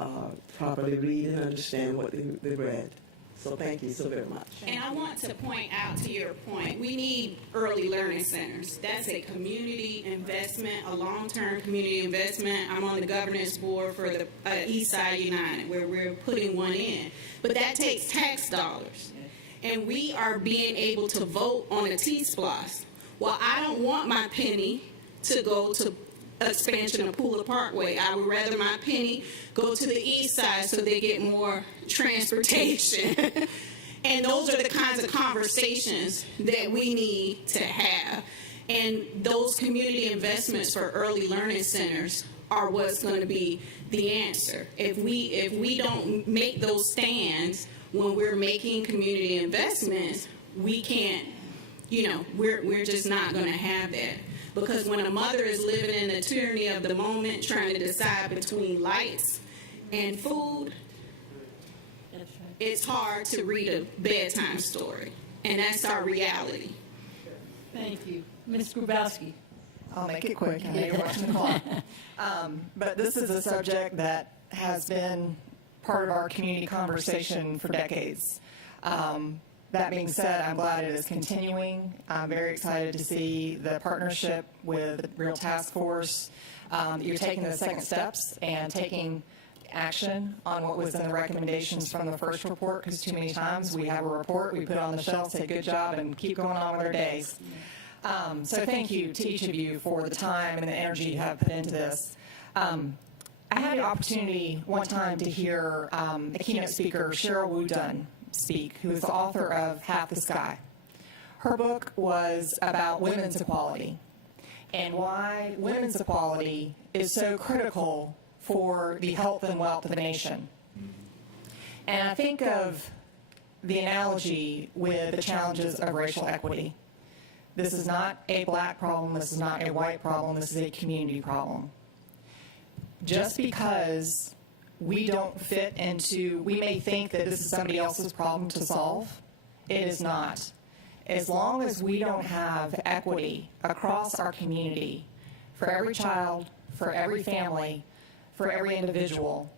properly read and understand what they read. So thank you so very much. And I want to point out to your point, we need early learning centers. That's a community investment, a long-term community investment. I'm on the governance board for the Eastside United, where we're putting one in. But that takes tax dollars. And we are being able to vote on a T-SPLOS. Well, I don't want my penny to go to expansion of Pooler Parkway. I would rather my penny go to the east side so they get more transportation. And those are the kinds of conversations that we need to have. And those community investments for early learning centers are what's going to be the answer. If we don't make those stands when we're making community investments, we can't, we're just not going to have that. Because when a mother is living in the tyranny of the moment, trying to decide between lights and food, it's hard to read a bedtime story. And that's our reality. Thank you. Ms. Grubowski. I'll make it quick. I know you're watching the clock. But this is a subject that has been part of our community conversation for decades. That being said, I'm glad it is continuing. I'm very excited to see the partnership with the Real Task Force. You're taking the second steps and taking action on what was in the recommendations from the first report, because too many times we have a report, we put it on the shelf, say good job, and keep going on with our days. So thank you to each of you for the time and the energy you have put into this. I had the opportunity one time to hear a keynote speaker, Cheryl Woo-Dunn, speak, who is the author of Half the Sky. Her book was about women's equality and why women's equality is so critical for the health and wealth of a nation. And I think of the analogy with the challenges of racial equity. This is not a black problem, this is not a white problem, this is a community problem. Just because we don't fit into, we may think that this is somebody else's problem to solve. It is not. As long as we don't have equity across our community, for every child, for every family, for every individual,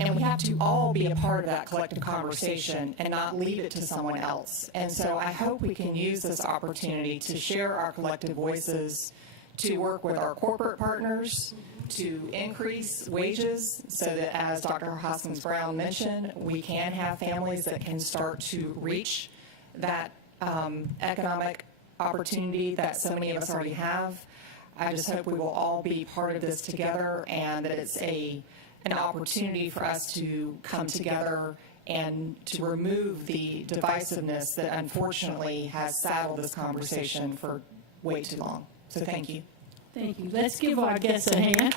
and we have to all be a part of that collective conversation and not leave it to someone else. And so I hope we can use this opportunity to share our collective voices, to work with our corporate partners to increase wages so that, as Dr. Hoskins-Brown mentioned, we can have families that can start to reach that economic opportunity that so many of us already have. I just hope we will all be part of this together, and that it's an opportunity for us to come together and to remove the divisiveness that unfortunately has saddled this conversation for way too long. So thank you. Thank you. Let's give our guests a hand.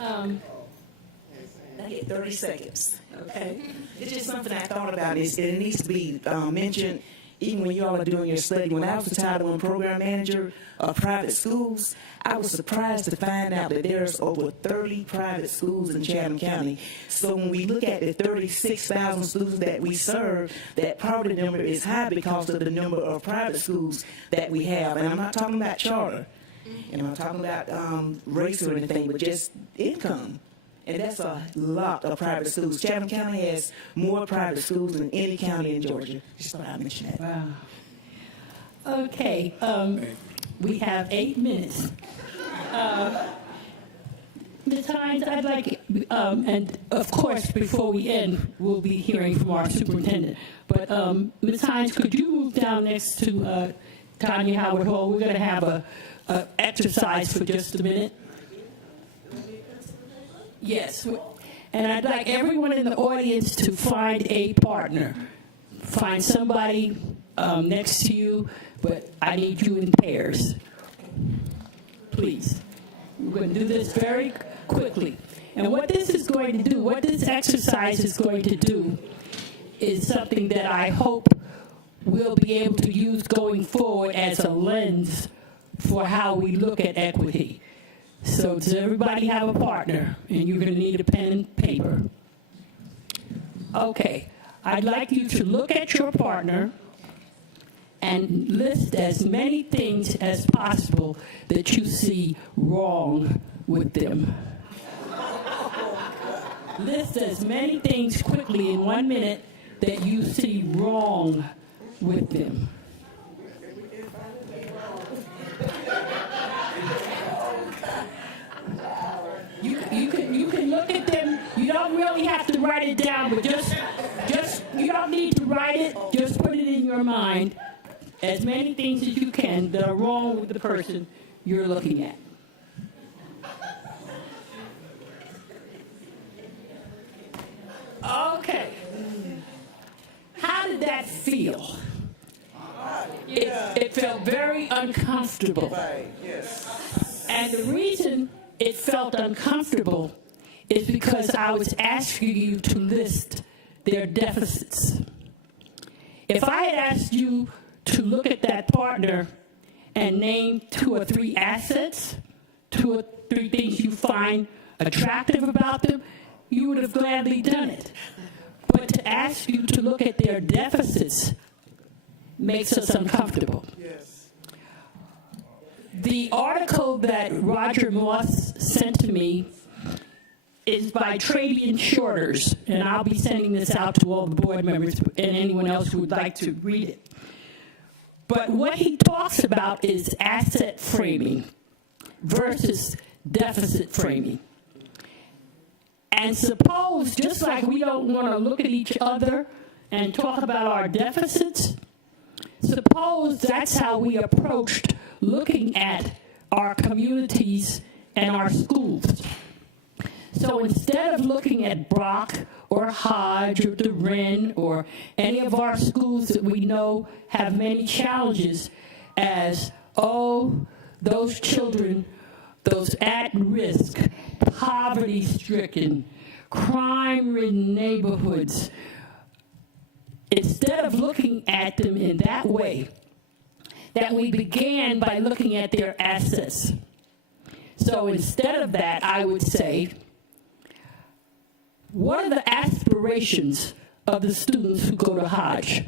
I get 30 seconds, okay? It's just something I thought about. It needs to be mentioned even when you all are doing your study. When I was the Title I program manager of private schools, I was surprised to find out that there's over 30 private schools in Chatham County. So when we look at the 36,000 students that we serve, that poverty number is high because of the number of private schools that we have. And I'm not talking about charter. And I'm not talking about race or anything, but just income. And that's a lot of private schools. Chatham County has more private schools than any county in Georgia. Just thought I'd mention that. Wow. Okay, we have 8 minutes. Ms. Hines, I'd like, and of course, before we end, we'll be hearing from our superintendent. But Ms. Hines, could you move down next to Tanya Howard Hall? We're going to have a exercise for just a minute. Yes, and I'd like everyone in the audience to find a partner. Find somebody next to you, but I need you in pairs. Please. We're going to do this very quickly. And what this is going to do, what this exercise is going to do, is something that I hope we'll be able to use going forward as a lens for how we look at equity. So does everybody have a partner? And you're going to need a pen and paper. Okay. I'd like you to look at your partner and list as many things as possible that you see wrong with them. List as many things quickly in 1 minute that you see wrong with them. You can look at them. You don't really have to write it down, but just you don't need to write it. Just put it in your mind. As many things as you can that are wrong with the person you're looking at. Okay. How did that feel? It felt very uncomfortable. Right, yes. And the reason it felt uncomfortable is because I was asking you to list their deficits. If I had asked you to look at that partner and name 2 or 3 assets, 2 or 3 things you find attractive about them, you would have gladly done it. But to ask you to look at their deficits makes us uncomfortable. Yes. The article that Roger Moss sent to me is by Travian Shorters, and I'll be sending this out to all the board members and anyone else who would like to read it. But what he talks about is asset framing versus deficit framing. And suppose, just like we don't want to look at each other and talk about our deficits, suppose that's how we approached looking at our communities and our schools. So instead of looking at Brock or Hodge or Durin or any of our schools that we know have many challenges as, oh, those children, those at-risk, poverty-stricken, crime-ridden neighborhoods, instead of looking at them in that way, that we began by looking at their assets. So instead of that, I would say, what are the aspirations of the students who go to Hodge?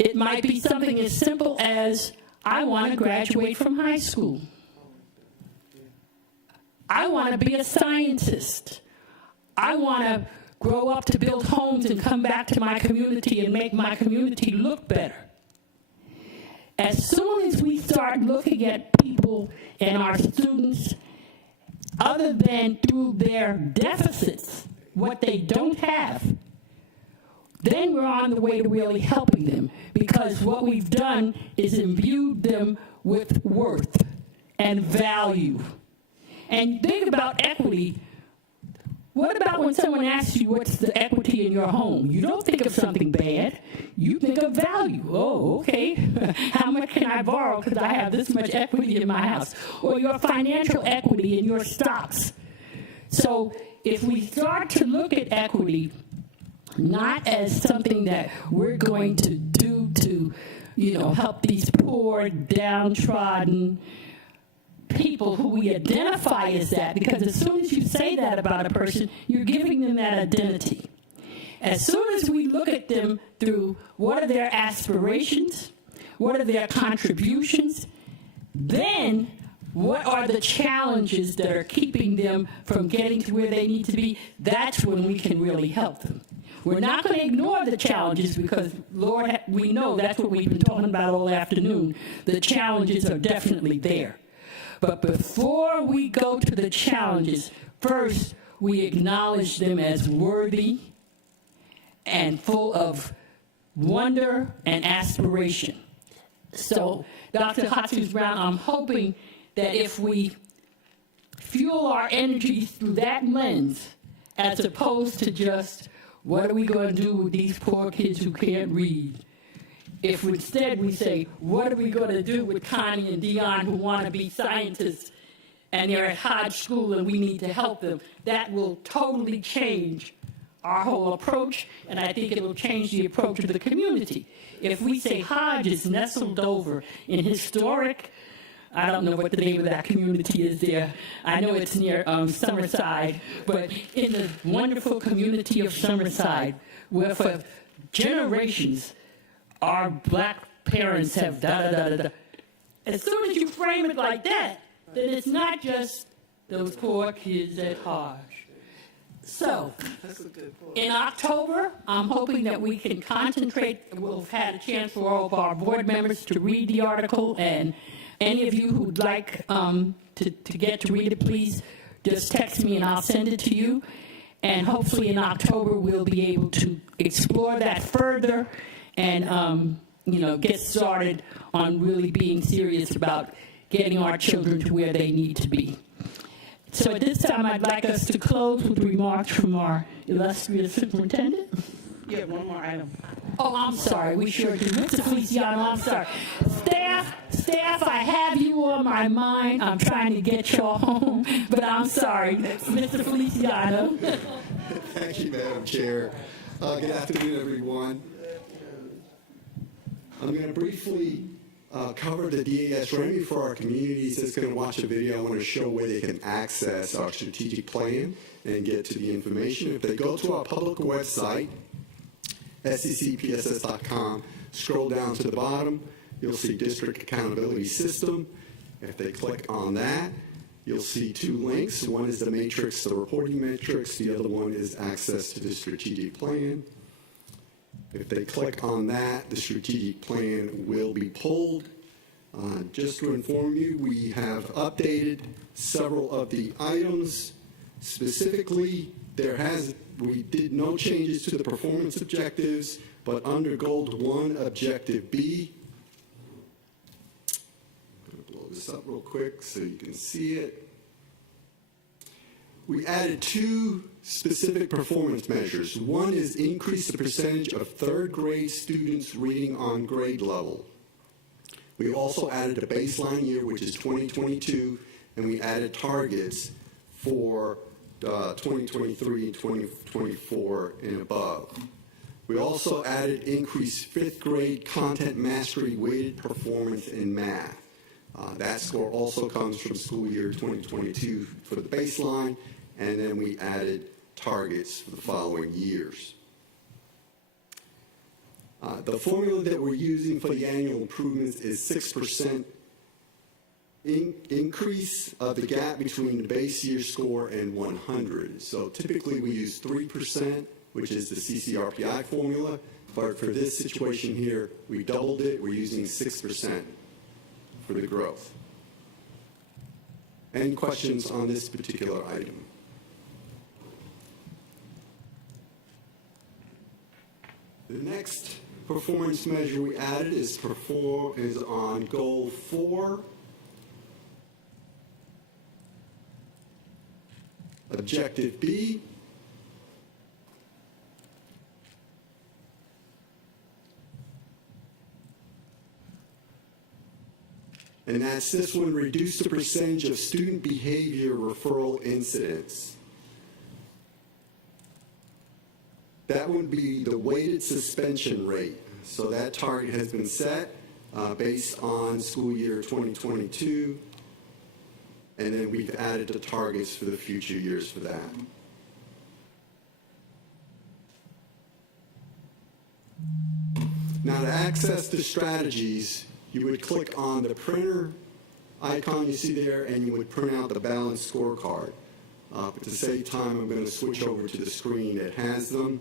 It might be something as simple as, I want to graduate from high school. I want to be a scientist. I want to grow up to build homes and come back to my community and make my community look better. as soon as we start looking at people and our students, other than through their deficits, what they don't have, then we're on the way to really helping them, because what we've done is imbued them with worth and value. And think about equity. What about when someone asks you what's the equity in your home? You don't think of something bad. You think of value. Oh, okay. How much can I borrow because I have this much equity in my house? Or your financial equity in your stocks. So if we start to look at equity not as something that we're going to do to, help these poor, downtrodden people who we identify as that, because as soon as you say that about a person, you're giving them that identity. As soon as we look at them through what are their aspirations, what are their contributions, then what are the challenges that are keeping them from getting to where they need to be, that's when we can really help them. We're not going to ignore the challenges because, Lord, we know that's what we've been talking about all afternoon. The challenges are definitely there. But before we go to the challenges, first we acknowledge them as worthy and full of wonder and aspiration. So, Dr. Hatzis Brown, I'm hoping that if we fuel our energies through that lens, as opposed to just, what are we going to do with these poor kids who can't read? If instead we say, what are we going to do with Connie and Dion who want to be scientists and they're at Hodge School and we need to help them, that will totally change our whole approach, and I think it will change the approach of the community. If we say Hodge is nestled over in historic, I don't know what the name of that community is there. I know it's near Summerside, but in the wonderful community of Summerside, where for generations our black parents have da-da-da-da-da. As soon as you frame it like that, then it's not just those poor kids at Hodge. So, in October, I'm hoping that we can concentrate. We'll have had a chance for all of our board members to read the article, and any of you who'd like to get to read it, please just text me and I'll send it to you. And hopefully in October, we'll be able to explore that further and, get started on really being serious about getting our children to where they need to be. So at this time, I'd like us to close with remarks from our illustrious superintendent. Yeah, one more item. Oh, I'm sorry. We sure do. Mr. Feliciano, I'm sorry. Staff, I have you on my mind. I'm trying to get y'all home, but I'm sorry. Mr. Feliciano. Thank you, Madam Chair. Good afternoon, everyone. I'm going to briefly cover the DAS remedy for our communities that's going to watch a video. I want to show where they can access our strategic plan and get to the information. If they go to our public website, seccpss.com, scroll down to the bottom, you'll see District Accountability System. If they click on that, you'll see two links. One is the matrix, the reporting matrix. The other one is access to the strategic plan. If they click on that, the strategic plan will be pulled. Just to inform you, we have updated several of the items. Specifically, we did no changes to the performance objectives, but under Gold 1, Objective B, I'm going to blow this up real quick so you can see it. We added two specific performance measures. One is increase the percentage of third grade students reading on grade level. We also added a baseline year, which is 2022, and we added targets for 2023 and 2024 and above. We also added increased fifth grade content mastery weighted performance in math. That score also comes from school year 2022 for the baseline, and then we added targets for the following years. The formula that we're using for the annual improvements is 6% increase of the gap between the base year score and 100. So typically we use 3%, which is the CCRPI formula, But for this situation here, we doubled it. We're using 6% for the growth. Any questions on this particular item? The next performance measure we added is on goal 4, objective B. And that's this one, reduce the percentage of student behavior referral incidents. That would be the weighted suspension rate. So that target has been set based on school year 2022. And then we've added the targets for the future years for that. Now to access the strategies, you would click on the printer icon you see there, and you would print out the balanced scorecard. But to save time, I'm going to switch over to the screen that has them.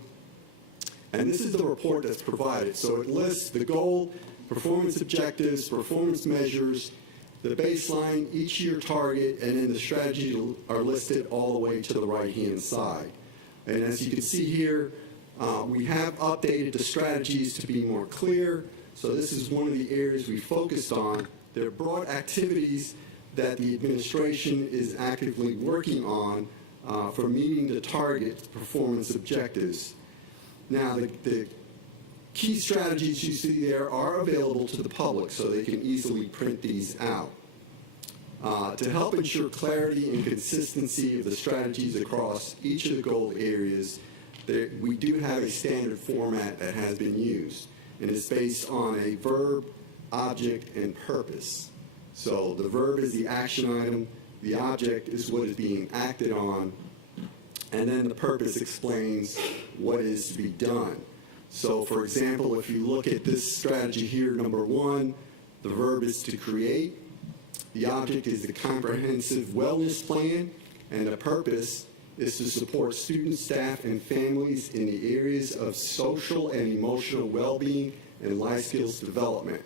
And this is the report that's provided. So it lists the goal, performance objectives, performance measures, the baseline, each year target, and then the strategies are listed all the way to the right-hand side. And as you can see here, we have updated the strategies to be more clear. So this is one of the areas we focused on. There are broad activities that the administration is actively working on for meeting the target performance objectives. Now, the key strategies you see there are available to the public, so they can easily print these out. To help ensure clarity and consistency of the strategies across each of the goal areas, we do have a standard format that has been used, and it's based on a verb, object, and purpose. So the verb is the action item, the object is what is being acted on, and then the purpose explains what is to be done. So for example, if you look at this strategy here, number 1, the verb is to create, the object is the comprehensive wellness plan, and the purpose is to support students, staff, and families in the areas of social and emotional well-being and life skills development.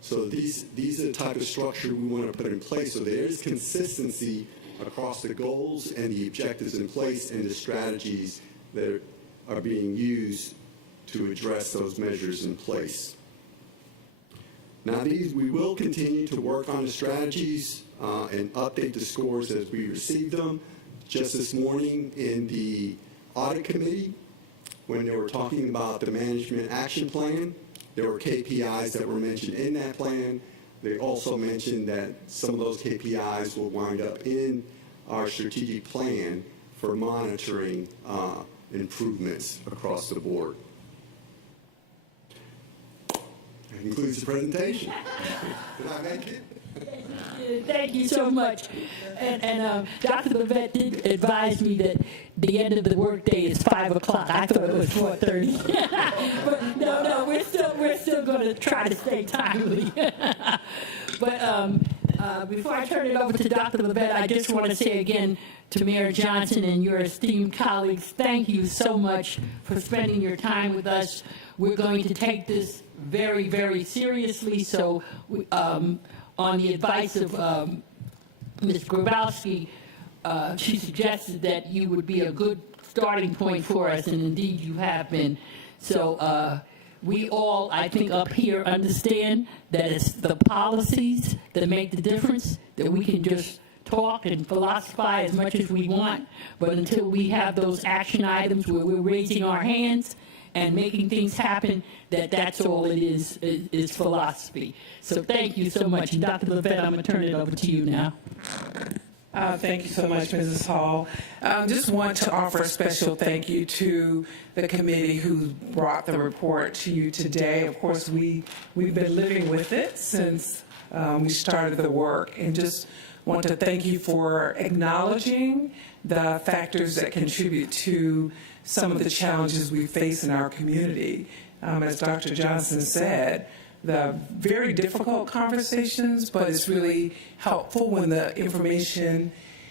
So these are the type of structure we want to put in place so there is consistency across the goals and the objectives in place and the strategies that are being used to address those measures in place. Now we will continue to work on the strategies and update the scores as we receive them. Just this morning in the audit committee, when they were talking about the management action plan, there were KPIs that were mentioned in that plan. They also mentioned that some of those KPIs will wind up in our strategic plan for monitoring improvements across the board. That concludes the presentation. Did I make it? Thank you so much. And Dr. Levette did advise me that the end of the workday is 5 o'clock. I thought it was 4:30. But no, we're still going to try to stay timely. But before I turn it over to Dr. Levette, I just want to say again to Mayor Johnson and your esteemed colleagues, thank you so much for spending your time with us. We're going to take this very, very seriously. So on the advice of Ms. Grabowski, she suggested that you would be a good starting point for us, and indeed you have been. So we all, I think, up here understand that it's the policies that make the difference, that we can just talk and philosophize as much as we want, but until we have those action items where we're raising our hands and making things happen, that's all it is philosophy. So thank you so much. And Dr. Levette, I'm going to turn it over to you now. Thank you so much, Mrs. Hall. Just want to offer a special thank you to the committee who brought the report to you today. Of course, we've been living with it since we started the work, and just want to thank you for acknowledging the factors that contribute to some of the challenges we face in our community. As Dr. Johnson said, the very difficult conversations, but it's really helpful when the information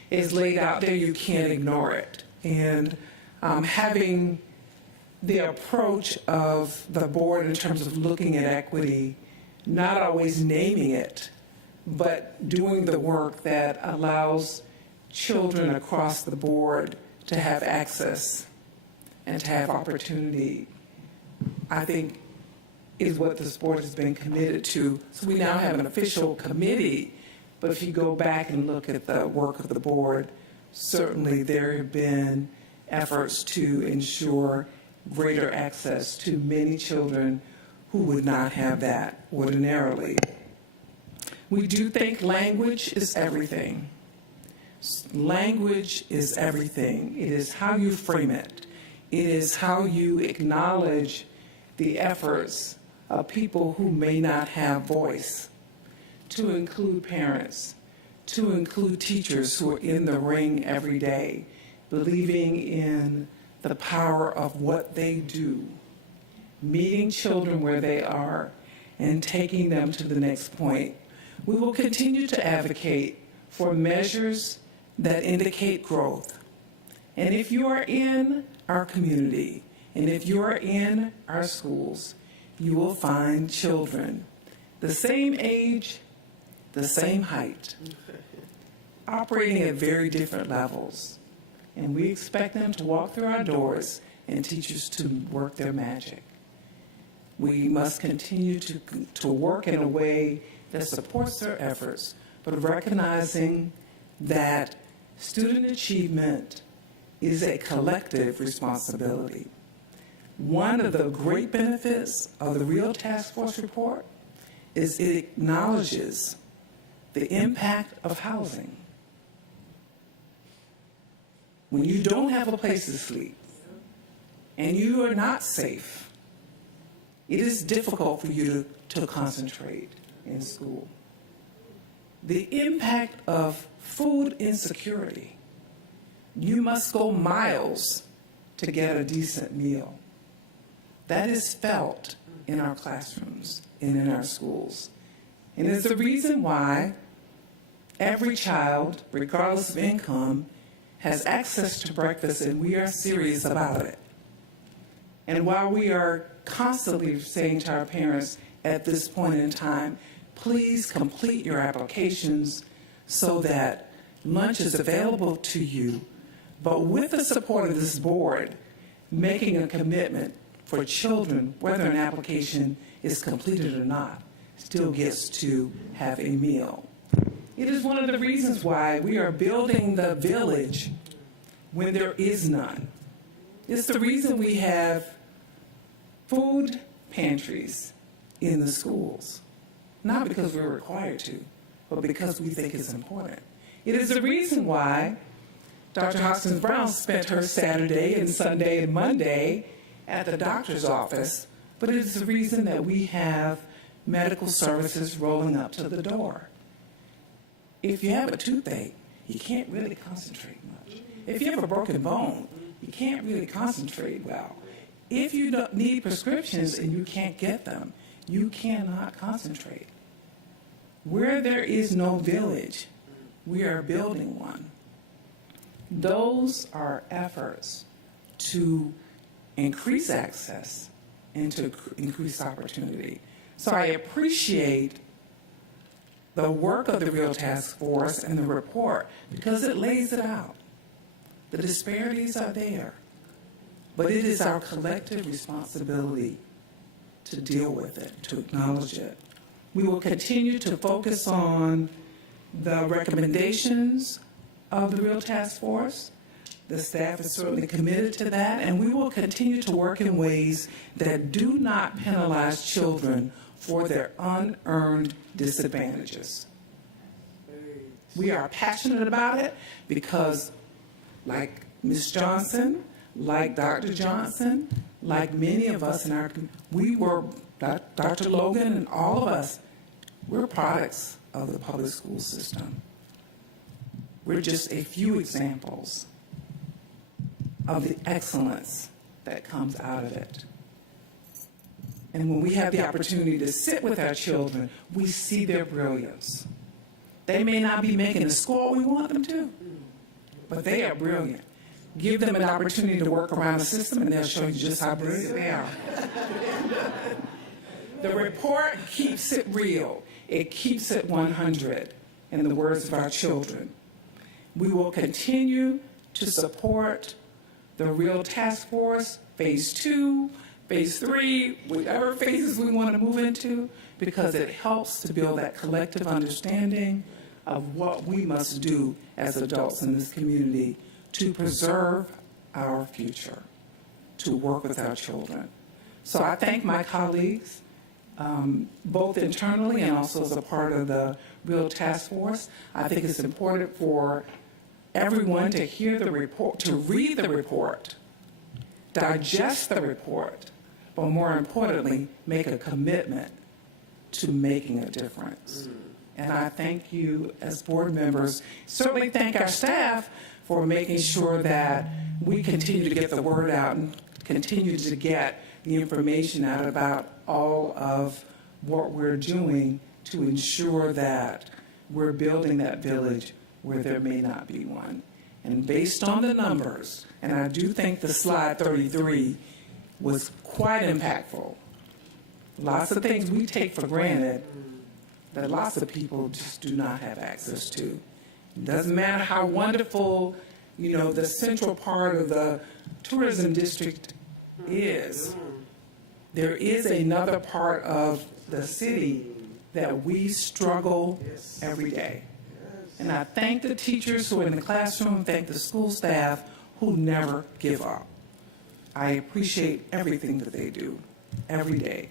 is laid out there, you can't ignore it. And having the approach of the board in terms of looking at equity, not always naming it, but doing the work that allows children across the board to have access and to have opportunity, I think is what this board has been committed to. So we now have an official committee, but if you go back and look at the work of the board, certainly there have been efforts to ensure greater access to many children who would not have that ordinarily. We do think language is everything. Language is everything. It is how you frame it. It is how you acknowledge the efforts of people who may not have voice, to include parents, to include teachers who are in the ring every day, believing in the power of what they do, meeting children where they are, and taking them to the next point. We will continue to advocate for measures that indicate growth. And if you are in our community, and if you are in our schools, you will find children the same age, the same height, operating at very different levels. And we expect them to walk through our doors and teachers to work their magic. We must continue to work in a way that supports their efforts, but recognizing that student achievement is a collective responsibility. One of the great benefits of the Real Task Force report is it acknowledges the impact of housing. When you don't have a place to sleep and you are not safe, it is difficult for you to concentrate in school. The impact of food insecurity. You must go miles to get a decent meal. That is felt in our classrooms and in our schools. And it's the reason why every child, regardless of income, has access to breakfast, and we are serious about it. And while we are constantly saying to our parents at this point in time, please complete your applications so that lunch is available to you, but with the support of this board, making a commitment for children, whether an application is completed or not, still gets to have a meal. It is one of the reasons why we are building the village when there is none. It's the reason we have food pantries in the schools, not because we're required to, but because we think it's important. It is the reason why Dr. Hoskins Brown spent her Saturday and Sunday and Monday at the doctor's office, but it is the reason that we have medical services rolling up to the door. If you have a toothache, you can't really concentrate much. If you have a broken bone, you can't really concentrate well. If you don't need prescriptions and you can't get them, you cannot concentrate. Where there is no village, we are building one. Those are efforts to increase access and to increase opportunity. So I appreciate the work of the Real Task Force and the report because it lays it out. The disparities are there, but it is our collective responsibility to deal with it, to acknowledge it. We will continue to focus on the recommendations of the Real Task Force. The staff is certainly committed to that, and we will continue to work in ways that do not penalize children for their unearned disadvantages. We are passionate about it because, like Ms. Johnson, like Dr. Johnson, like many of us in our, we were, Dr. Logan and all of us, we're products of the public school system. We're just a few examples of the excellence that comes out of it. And when we have the opportunity to sit with our children, we see their brilliance. They may not be making the score we want them to, but they are brilliant. Give them an opportunity to work around the system, and they'll show you just how brilliant they are. The report keeps it real. It keeps it 100, in the words of our children. We will continue to support the Real Task Force, Phase 2, Phase 3, whatever phases we want to move into, because it helps to build that collective understanding of what we must do as adults in this community to preserve our future, to work with our children. So I thank my colleagues, both internally and also as a part of the Real Task Force. I think it's important for everyone to hear the report, to read the report, digest the report, but more importantly, make a commitment to making a difference. And I thank you as board members. Certainly thank our staff for making sure that we continue to get the word out and continue to get the information out about all of what we're doing to ensure that we're building that village where there may not be one. And based on the numbers, and I do think the slide 33 was quite impactful. Lots of things we take for granted that lots of people just do not have access to. It doesn't matter how wonderful, the central part of the tourism district is. There is another part of the city that we struggle every day. And I thank the teachers who are in the classroom, thank the school staff who never give up. I appreciate everything that they do every day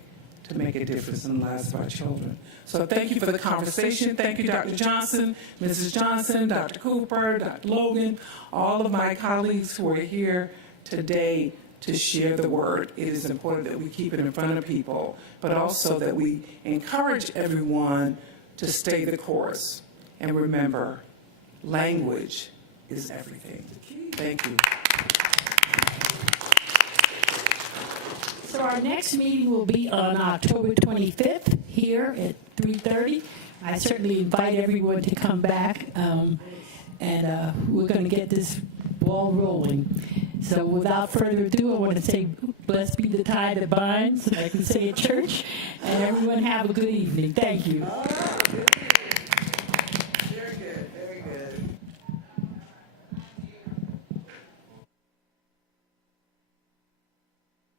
to make a difference in the lives of our children. So thank you for the conversation. Thank you, Dr. Johnson, Mrs. Johnson, Dr. Cooper, Dr. Logan, all of my colleagues who are here today to share the word. It is important that we keep it in front of people, but also that we encourage everyone to stay the course. And remember, language is everything. Thank you. So our next meeting will be on October 25th here at 3:30. I certainly invite everyone to come back, and we're going to get this ball rolling. So without further ado, I want to say, blessed be the tie that binds, like we say at church, and everyone have a good evening. Thank you.